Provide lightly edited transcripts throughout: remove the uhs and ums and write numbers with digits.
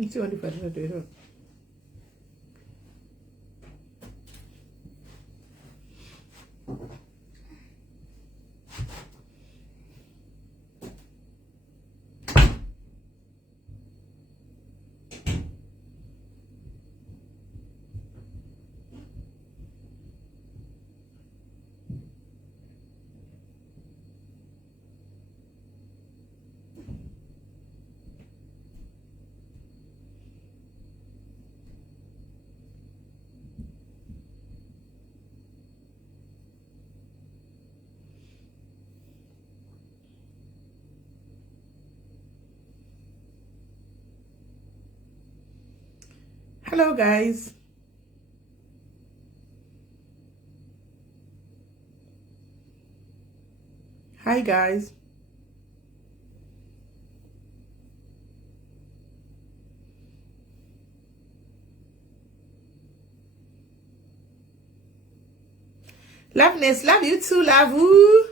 ndifanira toiro. Hello guys. Hi guys. Loveness, love you too, love you.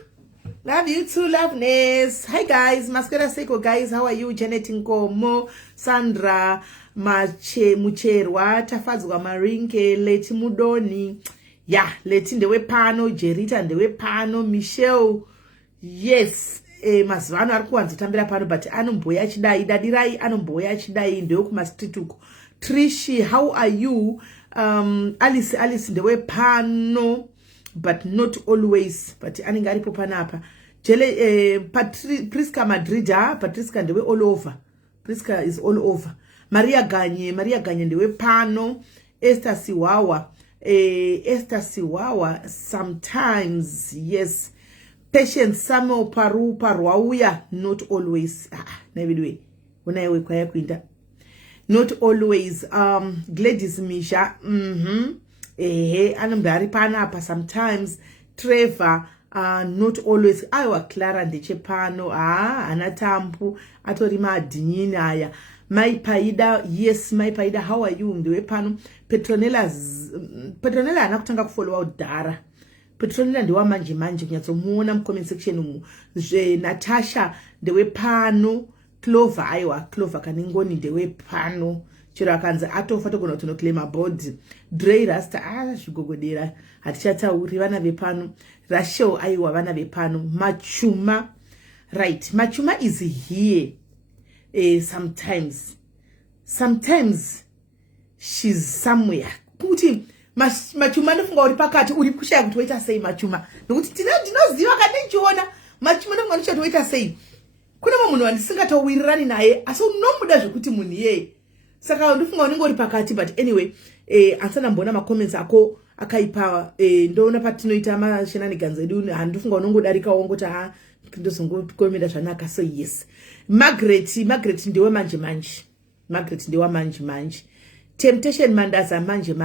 Love you too, Loveness. Hi guys, Masquerade Seiko guys, how are you? Janet Nkomo, Sandra Mucherwa, Tafadzwa Marinke, Leti Mudoni. Yeah, Leti ndewe pano, Jerita ndewe pano, Michelle. Yes, mazvano ari kuwanzotambira pano but anomboya chidai, dadirai anomboya chidai ndewe kumastrituko. Trishi, how are you? Alice ndewe pano. But not always, but anenge aripo panapa. Jele Priska Madrida, Patriska ndewe all over. Priska is all over. Maria Ganye ndewe pano. Esther Siwawa, sometimes, yes. Patience Samuel Parwauya, not always. Nevidwe. Unayewe kwa kuinda. Not always. Gladys Misha, anambari panapa sometimes. Trevor, not always. Aiwa Clara ndeche pano. Anatampu atorima adinini aya. Mai Paida, yes, Mai Paida, how are you? Ndewe pano. Petronella anakutanga kufollow Dara. Petronella ndewa manji kunyatsomuona mu comment section umu. Natasha ndewe pano. Clover aiwa Clover kaningoni ndewe pano. Chiro akanza atofa togona kuti noclaim body. Dre Rasta zvigogodera hatichatauri vana vepano. Rachel aiwa vana vepano. Machuma, right, Machuma is here. Sometimes she's somewhere. Kuti Machuma ndofunga uri pakati uri kushaya kuti waita sei Machuma. Nokuti ndinoziva kana ndichiona Machuma ndofunga kuti waita sei. Kuna munhu wandisingatauwirirani naye asi unomuda zvekuti munhu yeye. Saka ndofunga unenge uri pakati but anyway ansana mbona ma comments ako akaipa ndoona patinoita mashenanigans edu handofunga unongodarika wongoti ndozongokomeda zvanaka. So yes, Margaret ndewe manje. Temptation Mandaza manje.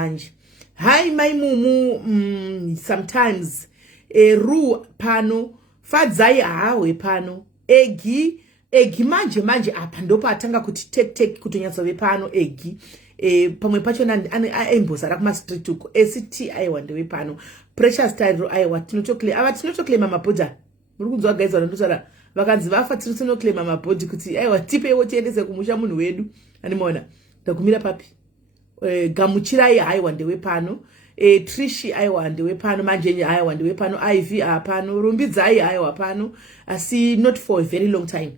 Hi my mumu, sometimes Ru pano Fadzai hawe pano Egi manje apa ndopa atanga kuti take kutonyatsa pano Egi pamwe pacho aimboza rakuma street uko ACT aiwa ndewe pano. Precious style aiwa tinotoclaim mabhodha. Muri kunzwa guys vanondosara vakanzi vafa tinotoclaim mabhodhi kuti aiwa tipewo tiendese kumusha munhu wedu. Animona ndakumira papi. Gamuchirai aiwa ndewe pano. Trishi aiwa ndewe pano. Manjenye aiwa ndewe pano. Ivy apano. Rumbidzai aiwa pano. Asi not for a very long time.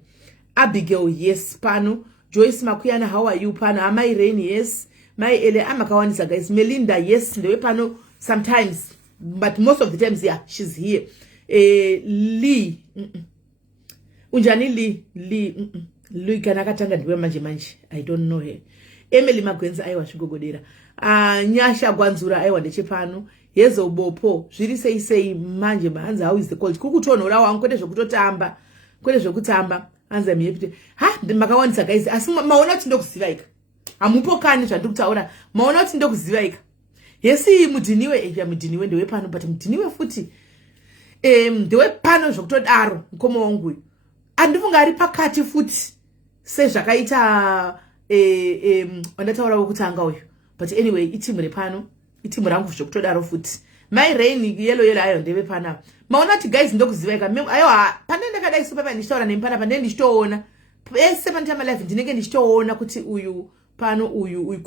Abigail, yes, pano. Joyce Makuyana, how are you, pano? Amai Rain, yes. Mai Ele Amakawanisa, guys. Melinda, yes, ndewe pano. Sometimes, but most of the times, yeah, she's here. Lee. Unjani Lee. Lee kanakatanga ndewe manje. I don't know her. Emily Magwenza aiwa zvigogodera. Nyasha Gwanzura aiwa ndechepano. Yezo Bopo zviri sei manje manzi how is the college kukutonhora wangu kwete zvekutamba anza miyepite makawanisa guys asi maona kuti ndokuzivaika hamupo kani zvandikutaura maona kuti ndokuzivaika yesi mudhiniwe ndewe pano but mudhiniwe futi ndewe pano zvokutodaro mukoma wangu andifunga ari pakati futi sezvakaita wandataura wokutanga uyu but anyway itimu repano itimu rangu zvokutodaro futi. My Rain yellow ayo ndewe pana. Maona ti guys ndokuzivaika. Ayo panende kadai super pa ndishtaura nempana panende ndishtoona. Ese pantama life ndinenge ndishtoona kuti uyu pano uyu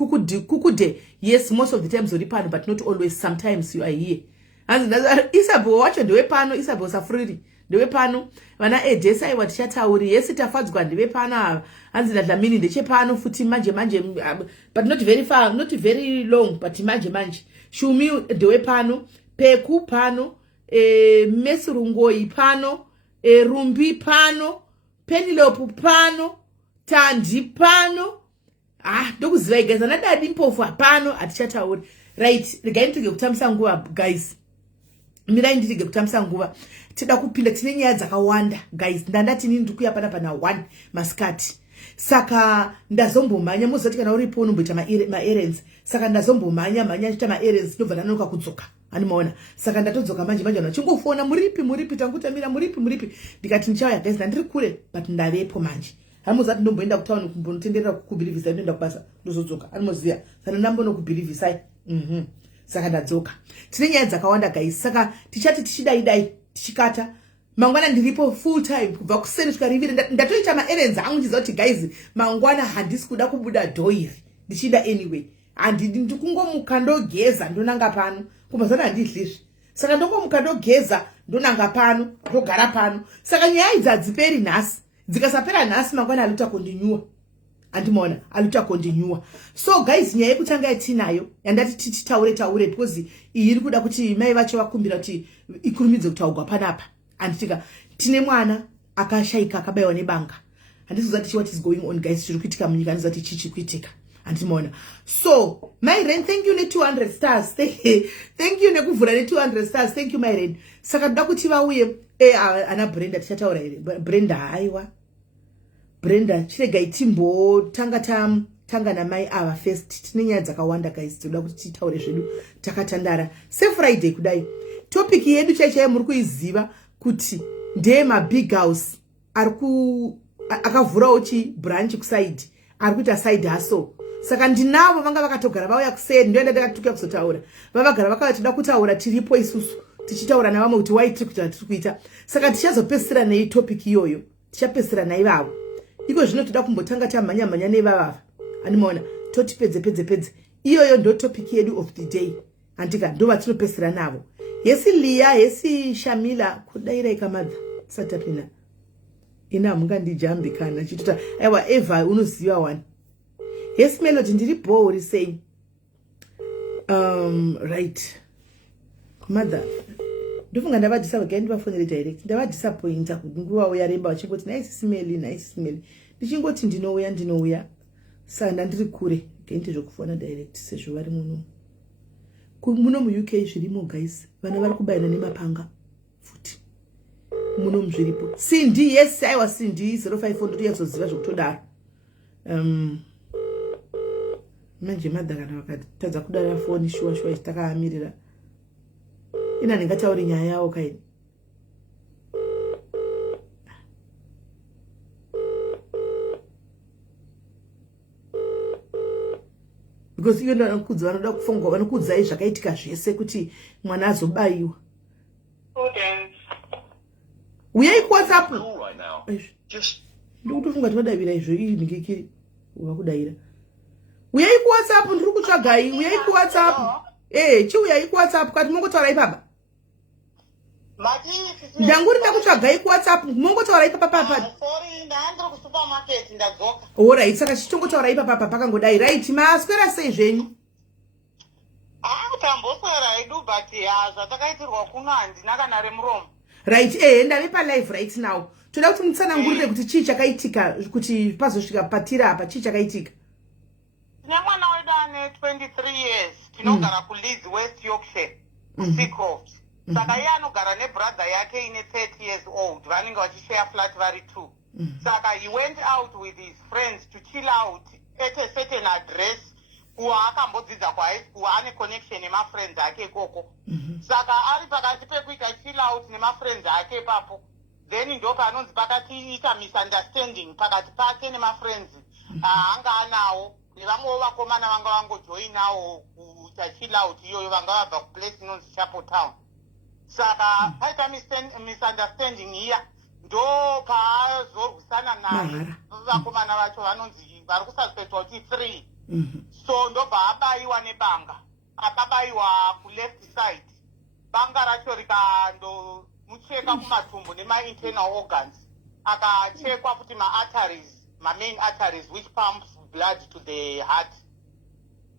kukude. Yes, most of the times uri pano, but not always. Sometimes you are here. And Isabel wacho ndewe pano, Isabel safriri ndewe pano. Vana Edesa iwa tichatauri. Yes, itafadzwa ndewe pano. Hanzi Dlamini ndeche pano futi manje, but not very far, not very long, but manje. Shumi ndewe pano, Peku pano, Mesurungoi pano, Rumbi pano, Penelope pano, Tandi pano. Ndokuziva guys, anadadi mpofu pano atichatauri. Right, regai ndige kutamisa nguva guys. Mirai ndige kutamisa nguva. Tida kupinda tine nyaya dzakawanda guys. Ndandati nini ndikuya pana 1 maskati. Saka ndazombomanya muzoti kana uripo unomboita ma errands. Saka ndazombomanya chita ma errands ndobva ndanonoka kudzoka. Animaona. Saka ndatodzoka manje ndachingofona muripi tangutamira muripi. Ndikati ndichauya guys ndandiri kure but ndavepo manje. Hamuzati ndomboenda kutauni kumbonotenderera kubhilivhisa ndoenda kubasa ndozodzoka. Anoziya. Saka ndambono kubhilivhisa. Saka ndadzoka. Tine nyaya dzakawanda guys. Saka tichati tichidai tichikata. Mangwana ndiripo full time kubva kuseni tukarivira ndatoita ma errands angu ndizoti guys mangwana handisi kuda kubuda dhoiri ndichida anyway ndikungomuka ndogeza ndonanga pano kumazana handidlizvi saka ndokomuka ndogeza ndonanga pano ndogara pano saka nyaya idzi hadziperi nhasi dzikasapera nhasi mangwana aluta kondinyuwa andimona aluta kondinyuwa so guys nyaya yekutanga yatinayo yandati tichitaure because iyi iri kuda kuti mai vacho vakumbira kuti ikurumidze kutaurwa panapa anditika tine mwana akashaika akabayiwa nebanga handizozati what is going on guys zviri kuitika munyika handizati chichi kuitika andimona so my rain thank you ne 200 stars thank you nekuvhura ne 200 stars thank you my rain saka ndoda kuti vauye ana Brenda tichataura here Brenda haiwa Brenda chiregai tanga namai ava first tine nyaya dzakawanda guys tinoda kuti titaure zvedu takatandara Friday kudai topic yedu chaichaiyo muri kuiziva kuti ndeye mabig house akavhurawo branch kuside ari kuita side hustle saka ndinavo vanga vakatogara vauya kuseri ndoenda ndakatuka kuzotaura vavagara vakauya toda kutaura tiripo isusu tichitaura navamwe kuti wai tiri kuita tiri kuita saka tichazopesera nei topic iyoyo tichapesera naivavo iko zvino toda kumbotanga tamhanya nevavava animaona toti pedze iyoyo ndo topic yedu of the day andika ndo vatinopesera navo yesi Lia yesi Shamila kudaira ikamadha satapina ina munga ndijambi kana chitota aiwa Eva unoziva one yesi Melody ndiri bore saying right mother ndofunga ndavadisa vagaini vafonere direct ndavadisappointa kuti nguva yaremba vachingoti nice smell ndichingoti ndinouya saka ndandiri kure gaindi zvokufona direct sezvo vari muno mu-UK zvirimo guys vana vari kubayana nemapanga futi muno muzviripo Cindy yes aiwa Cindy 054 ndotoyazoziva zvokutodaro manje madhakana vakatadza kudara foni shuwa takaamirira ina ndingatauri nyaya yawo kaini because iyo ndanokudza vanoda kufonga vanokudzai zvakaitika zvese kuti mwana azobayiwa uyai kuwhatsapp ndikutofunga tinodavira izvo iyi ndingekiri vakudayira uyai kuwhatsapp ndiri kutsvagai uyai kuwhatsapp chiuyai kuwhatsapp kati mongotaura ipapa ndanguri ndakutsvagai kuwhatsapp mongotaura ipapa alright saka chitongotaura ipapa pakangodai right maswera sei zvenyu tamboswera hedu but zvatakaitirwa kuno handina kana remuromo right ndave palive right now toda kuti mutsanangurire kuti chii chakaitika kuti pazosvika patiri apa chii chakaitika tine mwana wedu ane 23 years tinogara kuLeeds West Yorkshire Seacroft saka iye anogara nebrother yake ine 30 years old vanenge vachishare flat vari 2 saka he went out with his friends to chill out at a certain address kuakambodzidza kuhigh school ane connection nemafriends ake ikoko saka ari pakati pekuita chill out nemafriends ake ipapo then ndo panonzi pakatiita misunderstanding pakati pake nemafriends anga anawo nevamwewo vakomana vanga vangojoinawo kuita chill out iyoyo vanga vabva kuplace inonzi Chapel Town saka paita misunderstanding iya ndo paazorwisana naye vakomana vacho vanonzi vari kususpectwa kuti 3 so ndobva abayiwa nebanga, akabayiwa kuleft side, banga racho rikamucheka kumatumbu nema-internal organs, akachekwa futi ma-arteries, ma-main arteries which pumps blood to the heart.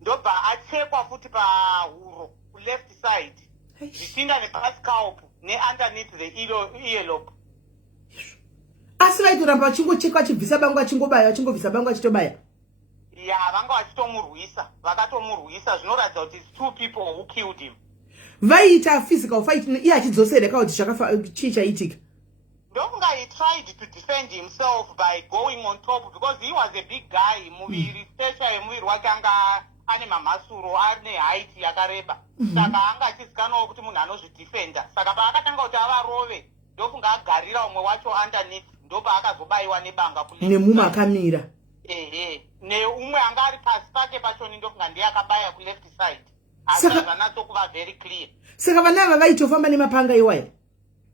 Ndobva achekwa futi pahuro kuleft side, zvichinda nepascalp ne-underneath the earlobe. Asi vaitoramba vachingocheka vachibvisa bango vachingobaya vachingobvisa bango vachitobaya. Ya, vanga vachitomurwisa, vakatomurwisa, zvinoratidza kuti it's 2 people who killed him. Vaiita physical fight iye achidzosereka kuti chii chaitika. Ndokunga he tried to defend himself by going on top because he was a big guy. Muviri stature yemuviri wake anga ane mamasuro ane height yakareba. Saka anga achizikanwawo kuti munhu anozvidefenda. Saka paakatanga kuti avarove ndokunga agarira umwe wacho underneath ndopa akazobayiwa nebanga kule. Nemumwe akamira. Neumwe anga ari pasi pake pachoni ndokunga ndiye akabaya kuleft side. Asi hazvanatsokuva very clear. Saka vana ava vaitofamba nemapanga iwayo.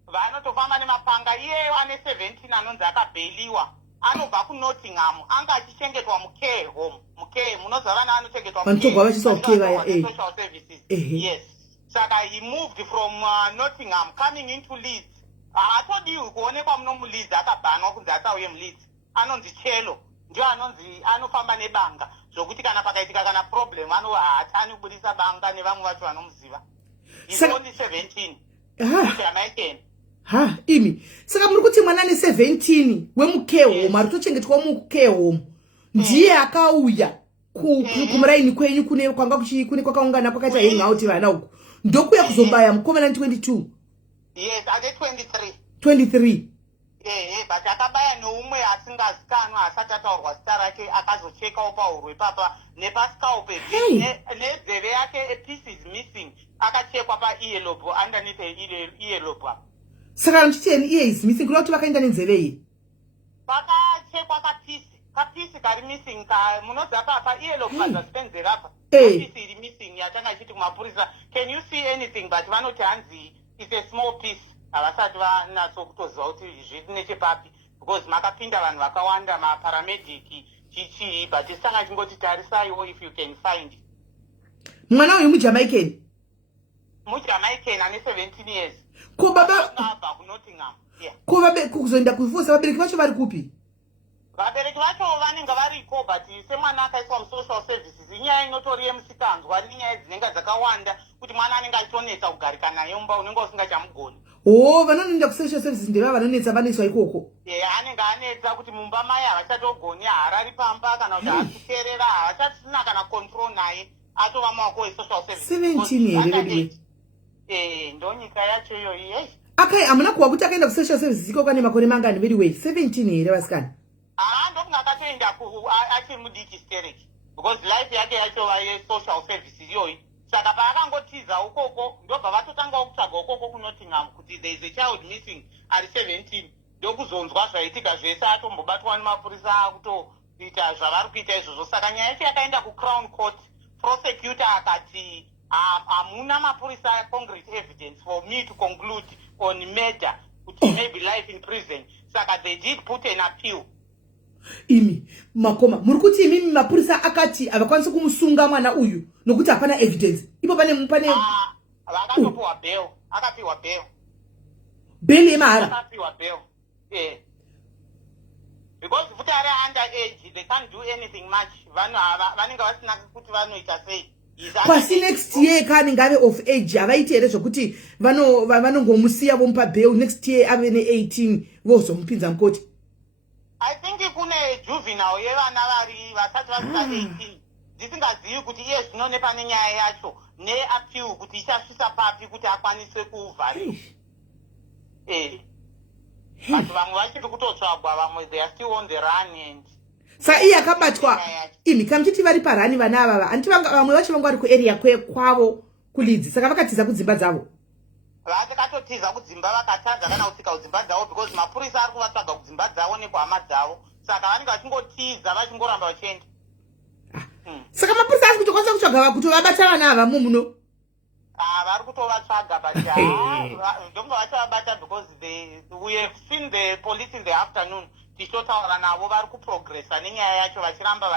Vanotofamba nemapanga. Iyeyo ane 17 anonzi akabheliwa. Anobva kuNottingham, anga achichengetwa mukare home. Mukare munoziva vana vanochengetwa vanotogwa vachiisa kukare vaya. Social services. Yes. Saka he moved from Nottingham coming into Leeds. Haatodiwi kuonekwa muno muLeeds akabhanwa kunzi asauye muLeeds. Anonzi Chelo. Ndio anonzi anofamba nebanga. Zvokuti kana pakaitika kana problem haatani kubudisa banga nevamwe vacho vanomuziva. He's only 17. Jamaican. Imi. Saka muri kuti mwana ne17 wemukare home ari tochengetwa mukare home. Ndiye akauya kumuraini kwenyu kune kwanga kune kwakaungana kwakaita hangout vana uku. Ndokuya kuzobaya mukomana 22. Yes, ade 23. 23. But akabaya noumwe asingazikanwa asati ataurwa zita rake akazochekawo pahuro ipapa nepascalp nenzeve yake a piece is missing akachekwa pa-earlobe underneath earlobe. Saka nchiteni iye is missing kuda kuti vakaenda nenzeve iyi. Pakachekwa kapisi kari missing munoziva pa earlobe pazaspenzera apa. Kapisi iri missing yatanga ichiti kumapurisa, can you see anything? But vanoti hanzi it's a small piece. Havasati vanatsokutoziva kuti zviri nechepapi because makapinda vanhu vakawanda maparamediki chichii, but isanga chingoti tarisaiwo if you can find. Mwana uyu muJamaican? MuJamaican ane 17 years. Ko baba abva kuNottingham. Ko kuzoenda kufusa vabereki vacho vari kupi? Vabereki vacho vanenge variko, but semwana akaiswa musocial services inyaya inotori yemusikanzwa ari nyaya dzinenge dzakawanda kuti mwana anenge achitonetsa kugarika naye mumba unenge usingachamugoni. Vanoenda kusocial services ndeva vanonetsa vaniswa ikoko. Anenge anetsa kuti mumba mai havachatogoni, harari pamba kana kuti hakuteerera, havachatina kana control naye, atova maoko esocial services. 17 here. Ndo nyika yacho iyoyi. Hamuna kuwa kuti akaenda kusocial services ikoko ane makore mangani very way? 17 here vasikana. Ndokunga akatoenda achiri mudiki stereki because life yake yacho social services iyoyi. Saka paakangotiza ukoko ndobva vatotanga kutsvaga ukoko kuNottingham kuti there is a child missing ari 17. Ndokuzonzwa zvaitika zvese atombobatwa nemapurisa akutoita zvavari kuita izvozvo. Saka nyaya yacho yakaenda kuCrown Court. Prosecutor akati hamuna mapurisa concrete evidence for me to conclude on murder kuti maybe life in prison. Saka they did put an appeal. Imi makoma muri kuti imi mapurisa akati avakwanisa kumusunga mwana uyu nokuti hapana evidence. Ipo pane vakatopiwa bail. Akapiwa bail. Bail yemahara. Akapiwa bail. Because futi ari under age, they can't do anything much. Vanenge vasina kuti vanoita sei. Pasi next year kanenge ave of age havaiti here zvokuti vanongomusiya vomupa bail next year ave ne18 vozomupinza mukoti. I think kune juvenile yevana vari vasati vasvika 18. Ndisingazivi kuti iye zvino nepane nyaya yacho neappeal kuti ichasvisa papi kuti akwanise kuvhariwa. But vamwe vachiri kutotsvagwa, vamwe they are still on the run and Sa iye akabatwa imi kamuchiti vari parani vana ava anti vamwe vacho vanga vari kuarea kwavo kuLeeds saka vakatiza kudzimba dzavo. Vakatotiza kudzimba vakatadza kana kusvika kudzimba dzavo because mapurisa ari kuvatsvaga kudzimba dzavo nekuhama dzavo. Saka vanenge vachingotiza vachingoramba vachienda. Saka mapurisa ari kutokwanisa kutsvaga kutovabata vana ava muno. Vari kutovatsvaga but ndonga vachavabata because we have seen the police in the afternoon. Tichitotaura navo vari kuprogressa nenyaya yacho vachiramba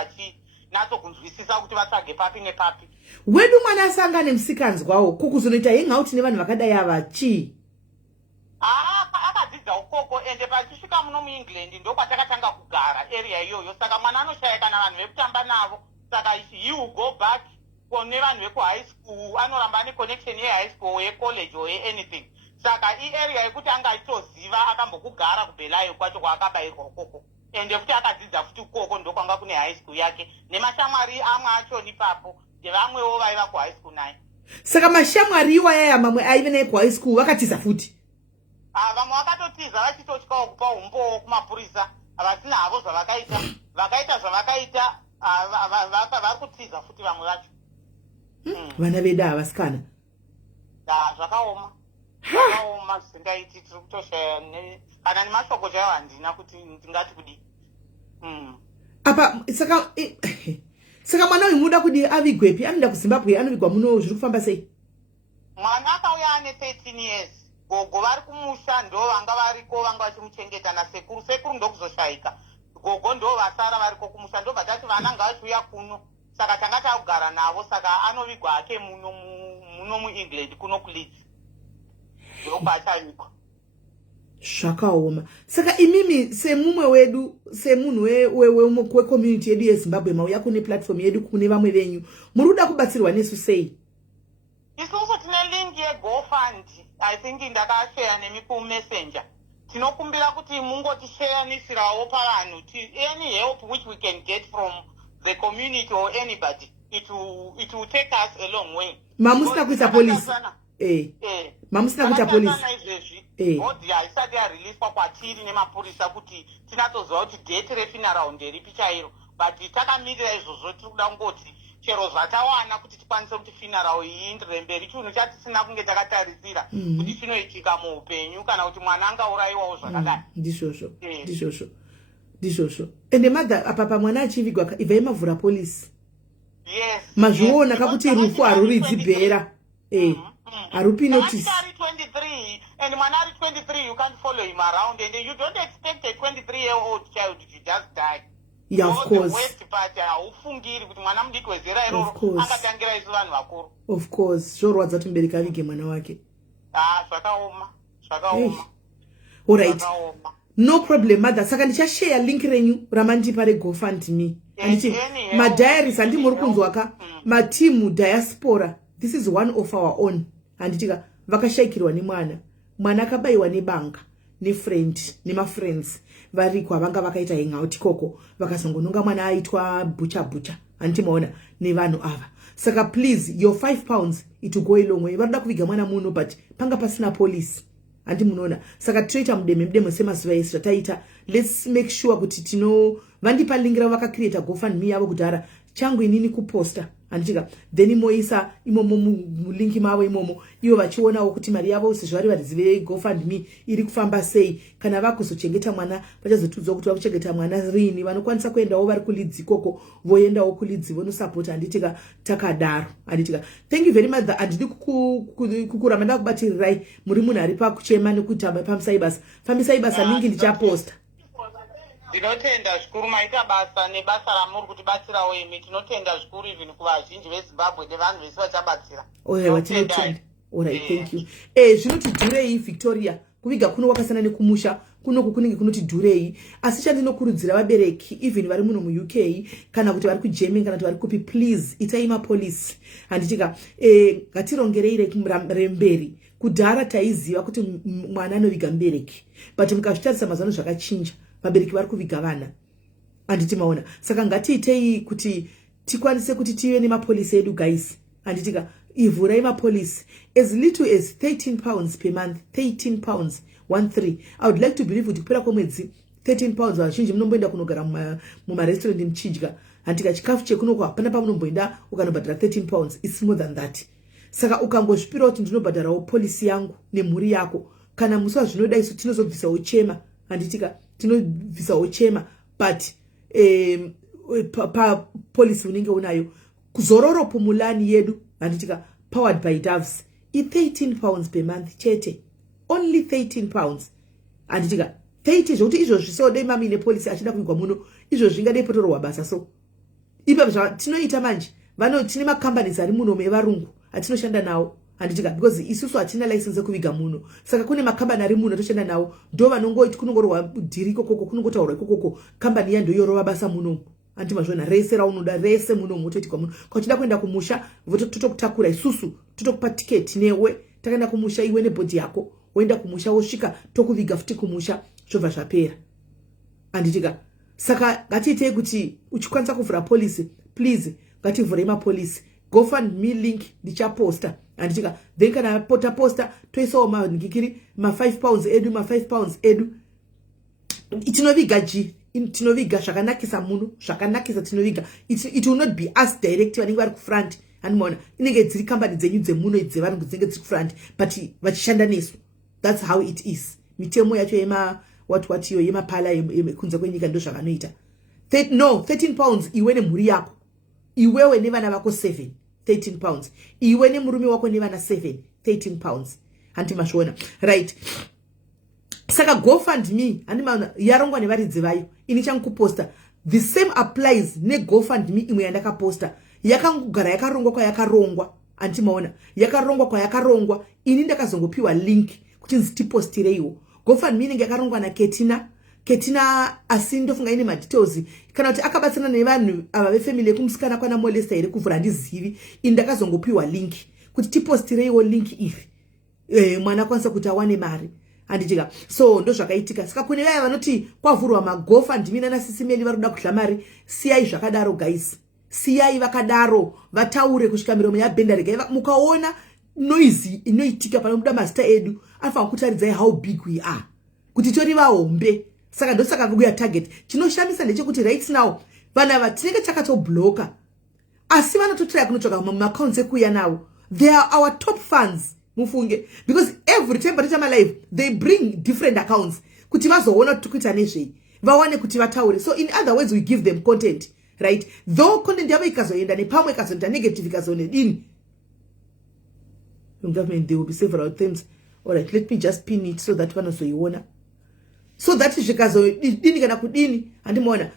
kunzwisisa kuti vatsvage papi nepapi. Wedu mwana asangane musikanzwawo kukuzonoita hangout nevanhu vakadai ava chii? Akadzidza ukoko ende pachisvika muno muEngland ndokwatakatanga kugara area iyoyo, saka mwana anoshayika navanhu vekutamba navo, saka he will go back kune vanhu vekuhigh school, anoramba ane connection yehigh school yecollege or anything. Saka area yekuti angaitoziva akambokugara kubhelayo kwacho kwaakabayirwa ukoko, ende futi akadzidza futi ukoko ndokwanga kune high school yake, nemashamwari amwe achoni papo ndevamwewo vaiva kuhigh school naye. Saka mashamwari iwaya mamwe aive naye kuhigh school vakatiza futi? Vamwe vakatotiza vachitotyawo kupa umbowo kumapurisa, vasina havo zvavakaita, vakaita zvavakaita vari kutiza futi vamwe vacho. Vana vedu havasikana zvakaoma zvisingaiti, tiri kutoshaya kana nemashoko chaiwo handina kuti ndingati kudi. Apa saka mwana uyu muda kudi avigwepi? Anoenda kuZimbabwe, anovigwa muno, zviri kufamba sei? Mwana akauya ane 13 years. Gogo vari kumusha ndo vanga variko, vanga vachimuchengeta nasekuru. Sekuru ndokuzoshayika, gogo ndo vasara variko kumusha. Ndobva tati vana ngavachiuya kuno, saka tanga takugara navo, saka anovigwa ake muno muEngland kuno kuLeeds, ndokwaachanyikwa. Zvakaoma. Saka imimi semumwe wedu, semunhu wecommunity yedu yeZimbabwe, mauya kune platform yedu kune vamwe venyu, muri kuda kubatsirwa nesu sei? Isusu tine link yeGoFund, I think ndakashare nemi kuMessenger. Tinokumbira kuti mungotishayanisirawo pavanhu, any help which we can get from the community or anybody, it will take us a long way. Mamusina kuita police. Mamusina kuita police. Bodi haisati yareleaswa kwatiri nemapurisa kuti tinatoziva kuti date refuneral nderipi chairo, but takamirira izvozvo. Tiri kuda kungoti chero zvatawana kuti tikwanise kuti funeral iyi ienderere mberi, chinhu chatisina kunge takatarisira kuti chinoitika muupenyu kana kuti mwana angaurayiwawo zvakadai. Ndizvozvo. Ende madha apa pamwana achivigwa ibvai mavhura polisi. Yes. Mazviona kakuti rufu haruridzi bhera. Harupi notice. Ari 23 and mwana ari 23, you can't follow him around and you don't expect a 23-year-old child to just die. Yeah, of course. Haufungiri kuti mwana mudiki wezera iroro angatangira isu vanhu vakuru. Of course. Zvorwadza kuti mubereki avige mwana wake. Zvakaoma. Alright. No problem, mother. Saka ndichashare link renyu ramandipa reGoFundMe. Anditi madiaries andimuri kunzwaka matimu diaspora. This is one of our own. Anditika vakashayikirwa nemwana. Mwana akabayiwa nebanga, nefriend, nemafriends. Variko vanga vakaita hangout koko. Vakazongononga mwana aitwa bucha. Antimaona nevanhu ava. Saka please, your £5 it will go a long way. Varuda kuviga mwana muno but panga pasina police. Andi munoona. Saka traitor mudemo semazuva esi zvataita. Let's make sure kuti vandipa lingira vakacreate GoFundMe yavo kudhara. Changu inini kuposta. Anditika then imoisa imomo mulinki mavo imomo ivo vachionawo kuti mari yavo sezvo vari vazive GoFundMe iri kufamba sei. Kana vakuzochengeta mwana vachazotudzwa kuti vakuchengeta mwana rini, vanokwanisa kuendawo vari kuLeeds ikoko, voendawo kuLeeds vonosapota. Anditika takadaro. Anditika thank you very much. Andidi kukuramba ndakubatirirai muri munhu ari pakuchema nekutamba pamusaibasa. Fambisaibasa linki ndichaposta. Ndinotenda zvikuru maita basa nebasa ramuri kutibatsirawo imi. Tinotenda zvikuru even kuvazhinji veZimbabwe nevanhu vese vachabatsira. Watinotenda. Alright, thank you. Zvinoti dhurei Victoria kuviga kuno wakasana nekumusha kunoku kunenge kunoti dhurei, asi chandinokurudzira vabereki even vari muno muUK kana kuti vari kuGermany kana kuti vari kupi, please itai mapolisi. Handitika ngatirongerei remberi. Kudhara taiziva kuti mwana anoviga mubereki, but mukazvitarisa mazano zvakachinja. Vabereki vari kuviga vana. Anditi maona. Saka ngatiitei kuti tikwanise kuti tive nemapolisi edu guys. Anditika ivhurai mapolisi as little as £13 per month. £13 13. I would like to believe kuti kupera kwemwedzi £13 vazhinji munomboenda kunogara mumarestaurant muchidya. Andika chikafu chekunoko hapana pamunomboenda ukanobhadhara £13. It's more than that. Saka ukangozvipira kuti ndinobhadharawo polisi yangu nemhuri yako, kana musi wazvinoda isu tinozobvisawo chema. Anditika tinobvisawo chema, but policy unenge unayo kuzororo pumulani yedu. Anditika powered by Doves £13 per month chete, only £13. Anditika 30 zvokuti izvo zvisodei mami nepolisi achida kuigwa muno izvo zvingadei potorwa basa so ipa tinoita manje tine macompanies ari muno mevarungu atinoshanda nawo handitika because isusu hatina license yekuviga muno saka kune makambani ari muno atoshanda nawo ndo vanongoti kunongorwa dhiri ikokoko kunongotaurwa ikokoko kambani yando yorova basa muno andimazvona rese raunoda rese muno motoitikwa muno kauchida kuenda kumusha totokutakura isusu totokupa tiketi newe takaenda kumusha iwe nebhodhi yako woenda kumusha wosvika tokuviga futi kumusha zvobva zvapera handitika saka ngatiitei kuti uchikwanisa kuvhura polisi please ngativhurei mapolisi GoFundMe link ndichaposta handitika then kana posta toisawo manhikiri ma5 edu ma5 edu tinoviga tinoviga zvakanakisa muno zvakanakisa tinoviga it will not be us direct vanenge vari kufront handimaona inenge dziri kambani dzenyu dzemuno dzevanhu dzinenge dziri kufront but vachishanda nesu. That's how it is. Mitemo yacho what yo yemapala kunze kwenyika ndo zvavanoita. No, 13 pounds iwe nemhuri yako. Iwewe nevana vako 7, 13 pounds. Iwe nemurume wako nevana 7, 13 pounds. Hanti mashona. Right. Saka GoFundMe handimaona yarongwa nevaridzi vayo. Ini chankuposta. The same applies ne GoFundMe imwe yandakaposta. Yakangogara yakarongwa kwa yakarongwa. Antimaona. Yakarongwa kwa yakarongwa. Ini ndakazongopiwa link kuti nzitipostireiwo. GoFundMe inenge yakarongwa na Ketina asi ndofunga ine madetails kana kuti akabatsana nevanhu ava vefamily yekumusikana kwana Molesta here kuvhura ndizivi ini ndakazongopiwa link kuti tipostireiwo link iri mwana kwanisa kuti awane mari handitika so ndo zvakaitika saka kune vaya vanoti kwavhurwa maGoFundMe nana sisimeli vari kuda kudla mari siyai zvakadaro guys siyai vakadaro vataure kusvika miromo yabhenda rega mukaona noise inoitika panobuda mazita edu anofanira kutaridzai how big we are kuti tori vahombe saka ndosaka kuya target chinoshamisa ndechekuti right now vana vatinenge takatobloka asi vanototira kunotsvaka mumaccounts ekuya nawo they are our top fans mufunge because every temperature my life they bring different accounts kuti vazoona kuti kuita nezvei vawane kuti vataure so in other words we give them content right though content yavo ikazoenda nepamwe ikazoenda negative ikazonedini government there will be several things. All right, let me just pin it so that vanozoiona so that zvikazodini kana kudini handimaona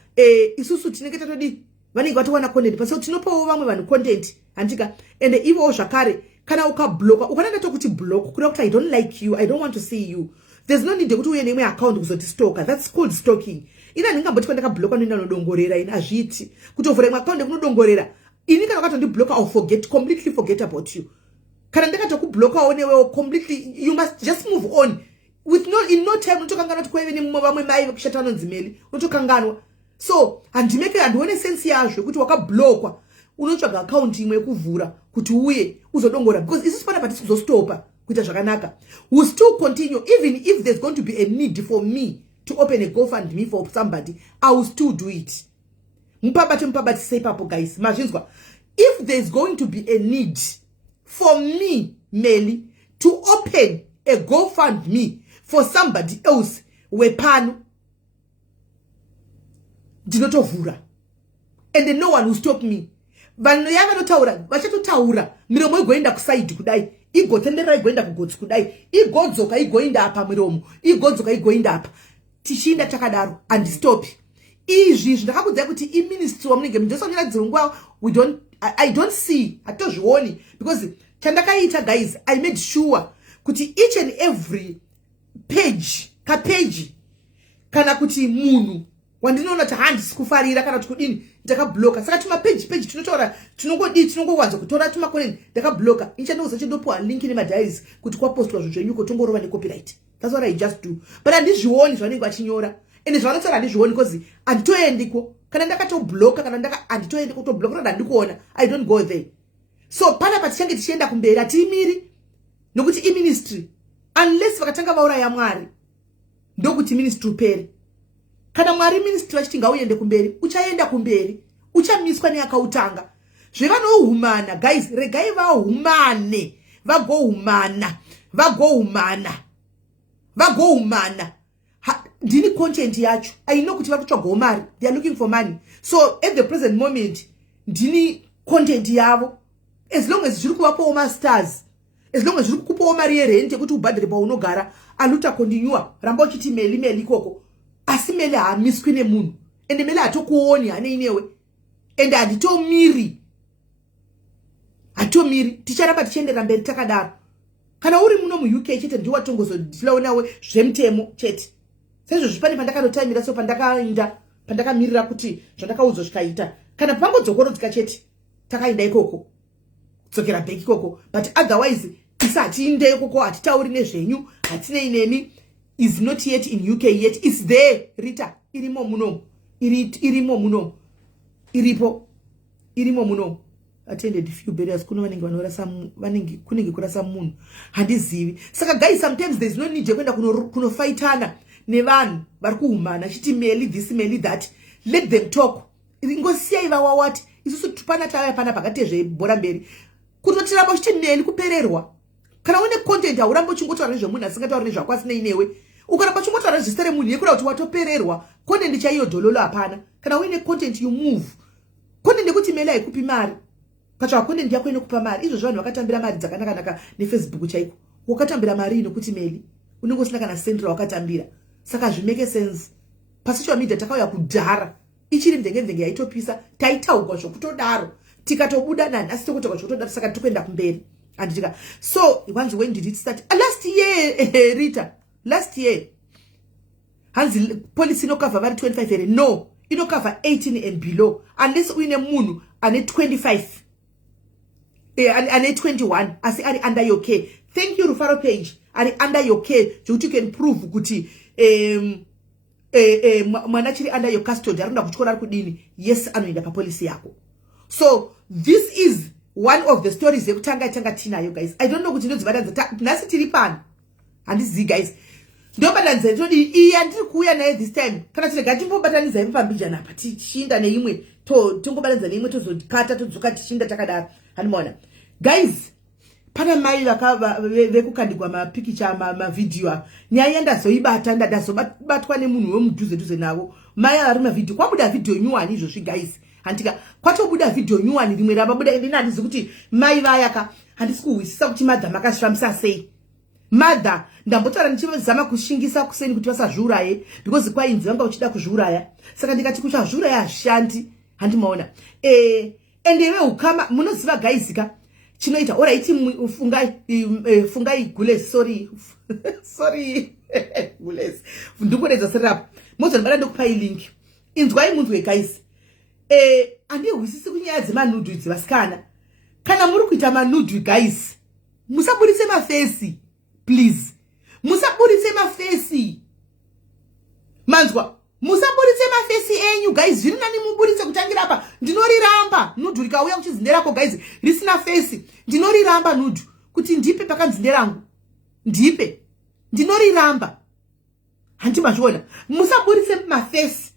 isusu tinenge tatodi vanenge vatowana content but so tinopawo vamwe vanhu content handika and ivo zvakare kana ukabloka ukananga tokuti block kuda kuti I don't like you, I don't want to see you, there's no need yekuti uye nemwe account kuzoti stalker. That's called stalking. Ina ndingamboti kwenda kabloka ndoenda nodongorera ina azviti kutovhura imwe account kunodongorera ini kana ukatondibloka I'll completely forget about you. Kana ndakatokubloka onewewo completely you must just move on with in no time unotokangana kuti kweve nemumwe vamwe mai vekushata vanonzimeli unotokanganwa so handimeke handione sense yazvo kuti wakablokwa unotsvaga account imwe yekuvhura kuti uye uzodongora because isusu pana pati kuzostopa kuita zvakanaka we still continue even if there's going to be a need for me to open a GoFundMe for somebody I will still do it. Mupabati say papo guys mazvinzwa if there's going to be a need for me, Meli, to open a GoFundMe for somebody else, wepano, dinotovura. And then no one will stop me. Vanhu yava notaura, vachatotaura, miromo igoenda kusaidi kudai, igotendera igoenda kugotsi kudai, igodzoka igoenda apa miromo, igodzoka igoenda apa. Tishinda takadaro and stop. Izvi ndakakudzai kuti iministry wamunenge mundosonyera dzirungwa I don't see hatozvioni because chandakaita guys I made sure kuti each and every page kana kuti munhu wandinoona kuti handisi kufarira kana kuti kudini ndakabloka saka tuma page tinotora tinongowanza kutora tuma content ndakabloka inchandoza chindopuwa link ne madiaries kuti kwapostwa zvinhu zvenyuko tongorova ne copyright. That's what I just do but andizvioni zvanenge vachinyora ende zvanotsara andizvioni because anditoendiko kana ndakatobloka kana anditoende kutobloka kana ndikuona I don't go there. So pana patichange tichienda kumberi atimiri nokuti iministry unless vakatanga vauraya Mwari ndokuti ministry upere. Kana Mwari ministry vachiti ngauende kumberi uchaenda kumberi uchamiswa neakautanga zvevanohumana guys regai vahumane vagohumana ndini content yacho I know kuti vakutsvaga mari they are looking for money so at the present moment ndini content yavo as long as zviri kuvapawo masters as long as zviri kukupawo mari yerent yekuti ubhadhare paunogara aluta continue ramba uchiti meli ikoko asi meli haamiswi nemunhu ende meli hatokuoni hane inewe and hatomiri ticharamba tichiendera mberi takadaro. Kana uri muno mu-UK chete ndiwa tongozodila nawe zvemutemo chete. Sezvo zvipani pandakanotaimira so pandakamirira kuti zvandakaudzwa zvikaita. Kana pangodzokorodzika chete takaenda ikoko. Dzokera back ikoko. But otherwise isati inde ikoko hatitauri nezvenyu hatinei nemi is not yet in UK yet. Is there Rita irimo muno. Irimo muno. Irimo muno. Attended few burials kuno vanenge vanorasa kunenge kurasa munhu handizivi. Saka guys, sometimes there's no need yekuenda kunofaitana nevanhu vari kuhumana chiti meli this meli that. Let them talk. Ingosiyai vawawati isusu tupana tavaya pana pakati zvebhora mberi kutotiramba chiti meli kupererwa. Kana une content haurambo chingotaura nezvemunhu asingatauri nezvako asinei newe. Ukaramba chingotaura zvisere munhu yekuda kuti watopererwa content chaiyo dololo hapana. Kana une content you move. Content ndekuti meli haikupi mari. Katsva content yako inokupa mari. Izvo vanhu vakatambira mari dzakanaka neFacebook chaiko. Wakatambira mari inokuti meli. Unenge usina kana sendera wakatambira. Saka zvimeke sense. Pasocial media takauya kudhara. Ichiri mvenge yaitopisa. Taitaugwa zvokutodaro. Tikatobuda nanhasi tokutoka zvokutodaro saka tokuenda kumberi. Anditika. So, when did it start? Last year, Rita. Last year. Hanzi policy no cover vari 25 here. No. Ino cover 18 and below. Unless uine munhu ane 25. Ane 21. Asi ari under your care. Thank you, Rufaro Page. Ari under your care. So you can prove kuti mwana chiri under your custody. Arunda kuchikora ari kudini. Yes, anoenda pa policy yako. So, this is one of the stories yekutanga tina you guys. I don't know kuti ndodzivatanza nasi tiri pano. And this is guys. Ndobatanza ndodi iya ndiri kuuya naye this time. Kana tirega timbobataniza ipo pambijana apa tichinda neimwe tongobatanza neimwe tozokata todzoka tichinda takadaro. Hanimona. Guys, pana mai vekukandigwa mapikicha mavideo. Nyaya ndazoibata ndazobatwa nemunhu wemudhuze navo. Mai ari mavideo kwabuda video nyuwani izvo guys. Antika kwatobuda video nyuwani rimwe rababuda ende handizi kuti mai vayaka handisi kuhwisisa kuti madha makashifamisa sei. Madha ndambotaura ndichizama kushingisa kuseni kuti vasazviuraye because kwainzi vanga uchida kuzviuraya. Saka ndikati kuchazviuraya hazvishandi. Handimaona. Ende iwe ukama munoziva guys ka chinoita alright fungai gules sorry gules ndikuredza setup mozonibada ndokupai link inzwai munzwe guys. Andihwisisi kunyaya dzemanudu idzi vasikana. Kana muri kuita manudu guys, musaburitse mafesi please. Musaburitse mafesi. Manzwa, musaburitse mafesi enyu guys. Zviri nani muburitse kutangira apa. Ndinoriramba nudu rikauya kuchizinderako guys risina fesi. Ndinoriramba nudu kuti ndipe pakanzinderangu. Ndipe. Ndinoriramba. Handimazviona. Musaburitse mafesi.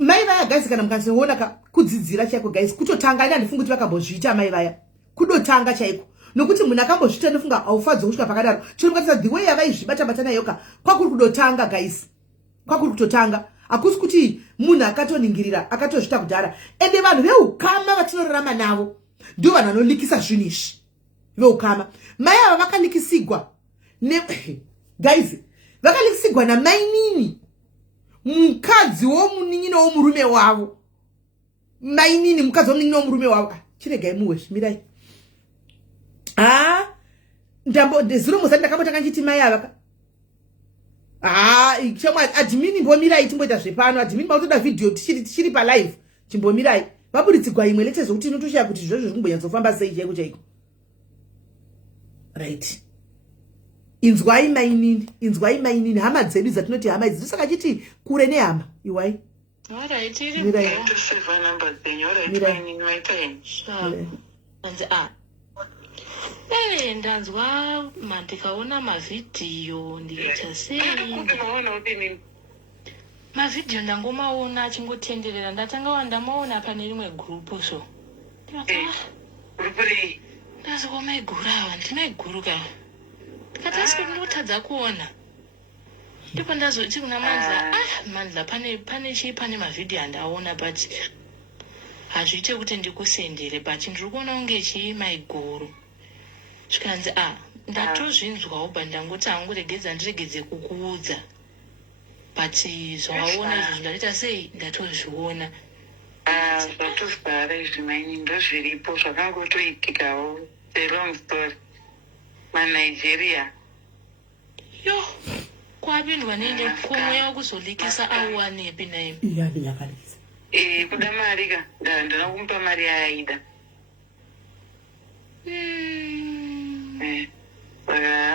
Mai vaya guys kana mukasiona kudzidzira chaiko guys kutotanga ina ndifunga kuti vakambozviita mai vaya kudotanga chaiko nokuti munhu akambozviita ndofunga aufadzi kusvika pakadaro chinokuratidza the way yavaizvibata batana yoka kwakuri kudotanga guys kwakuri kutotanga akusi kuti munhu akatoningirira akatozvita kudhara ende vanhu veukama vatinorarama navo ndio vanhu vanolikisa zvinishi veukama mai ava vakalikisigwa guys vakalikisigwa namai nini mukadzi womunin'ino womurume wavo. Mainini mukadzi womunin'ino womurume wavo. Chiregai muwe mirai. Ndambo zero musati ndakambotanga chiti mai ava. Chamwa admin mbomirai timboita zvepano admin mautoda video tichiri pa live chimbomirai. Vaburitsigwa imwe letezo kuti inotoshaya kuti zvozvo zvikumbonyadzofamba sei chaiko. Right. Inzwai mainini hama dzedu dzatinoti hama idzi saka chiti kure nehama iwai. Alright, mirai to save number then alright in my time. Ndanzwa mandikaona mavideo ndikaita sei. Mavideo ndangomaona achingotenderera ndatanga wandamaona pane rimwe group so. Rupuri. Ndazwa maigura ndimaiguruka. Katasi ndotadza kuona. Ndipo ndazoti kuna Mandla pane mavideo andaona but hazviite kuti ndikusendere but ndiri kuona unge chimaiguru. Zvikanzi ndatozvinzwawo but ndangoti hanguregedza ndiregedze kukuudza. But zvawaona izvo zvingaita sei ndatozviona. Zvatozara izvi maini ndozviripo zvakangotoitikawo. The long story. MaNigeria. Yo. Kwapindwa nini kumwe wakuzolikisa auwanepi naye? Iyani yakalisa. Kuda mari ka ndana kumpa mari yaida.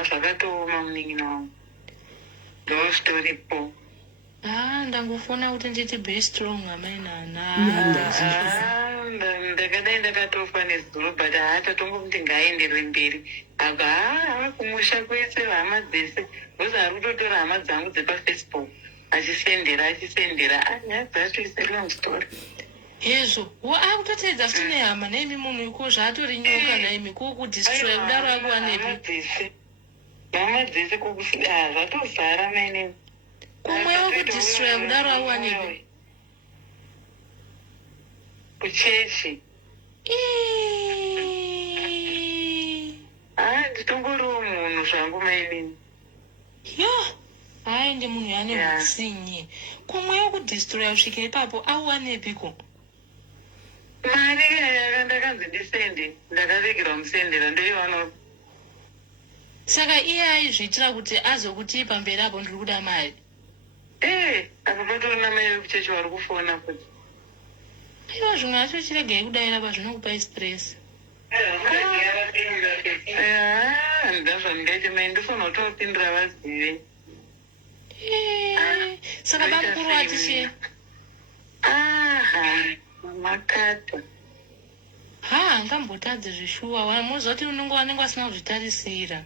Zvakatooma muningi nawo. Ndo story po. Ndangofuna kuti nditi be strong amainana. Ndakadai ndakatofa nezuro but haatatongomuti ngaaenderwe mberi. Kumusha kwese hama dzese. Rozi ari kutotora hama dzangu dzepafacebook. Achisendera. Nyaya dzacho is a long story. Hezvo, akutotedza futi nehama naimi munhu iko zvaatori nyoka naimi kukudistroya kudaro akuwanepi. Hama dzese zvatozara maine. Kumwe wakudistroya kudaro akuwanepi. Kuchechi. Nditongoriwo munhu zvangu maimini. Yo, ndi munhu yane hutsinye. Kumwe wakudistroya kusvikira ipapo auwanepiko. Mari ndakanzi ndisende, ndakaregerwa musendera ndoiwana. Saka iye aizviitira kuti azokuti pamberi apo ndiri kuda mari. Apa patorina mai vekuchechi vari kufona kuti. Aiwa zvimwe acho chiregei kudaira pa zvinokupa stress. Ndazvandaiti mai ndofana kutopindura vazive. Saka bamukuru atiche. Makata. Ngambotadze zvishuwa wamuziva kuti unenge wanenge wasina kuzvitarisira.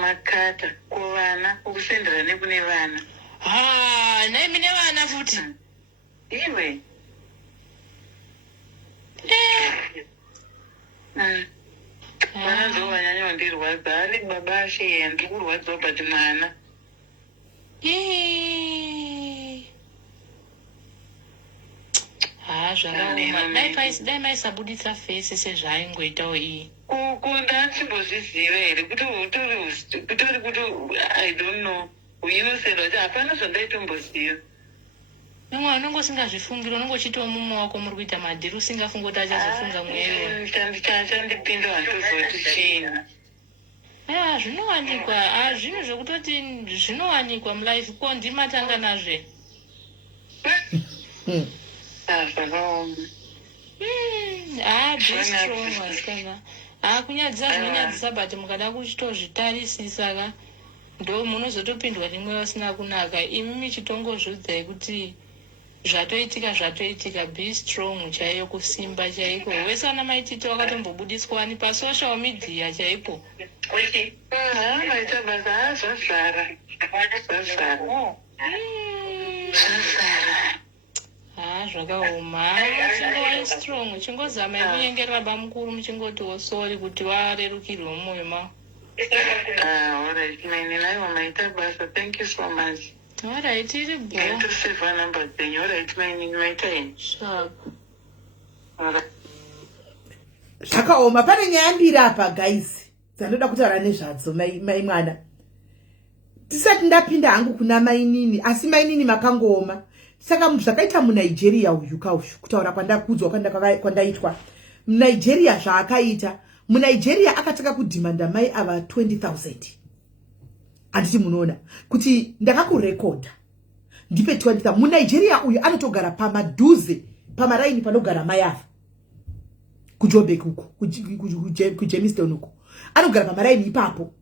Makata kuvana ukusendera nekune vana. Naimi nevana futi. Iwe. Vana ndovanyanya vandirwadza ari baba ashe ndiri kurwadziwa but mwana. Zvakaoma. Dai maisabuditsa fese sezvaaingoitawo iyi. Ndachimbozviziva here kuti kutori kuti I don't know. Uinosendwa kuti hapana zvandaitomboziva. Nomwe unenge usingazvifungira unenge uchitiwo mumwe wako muri kuita madhiri usingafungi kuti achazofunga mweyo. Chandipinda handozoti chiini. Zvinowanikwa. Zvinhu zvekutoti zvinowanikwa mulife ko ndimatanga nazve. Zvakaoma. Be strong wasikana. Kunyadzisa zvinonyadzisa but mukada kuchitozvitarisisa ka ndo munozotopindwa rimwe vasina kunaka. Imi michitongozviudzai kuti zvatoitika. Be strong chaiyo, kusimba chaiko. Wese ana maititi wakatombobudiswa ni pa social media chaipo. Maita basa zvazara. Zvakaoma. Chingova strong. Chingozama kunyengerera bamukuru muchingotiwo sorry kuti warerukirwe mumwoyo mavo. Alright, maita basa. Thank you so much. Alright, iri bo. To save our number then. Alright, maita in. Sharp. Alright. Zvakaoma. Pane nyaya mbiri apa guys dzanoda kutaura nezvadzo mai mwana. Tisati ndapinda hangu kuna mainini asi mainini makangooma. Saka zvakaita muNigeria uyu kauyu kutaura kwandakudzwa kwandaitwa. muNigeria zvaakaita. muNigeria akataka kudhimanda mai ava 20,000. Anditi munoona kuti ndakakurekodha ndipe 20,000. muNigeria uyu anotogara pamadhuze pamaraini panogara mai ava. Kujobek uko kuJemiston uko anogara pamaraini ipapo.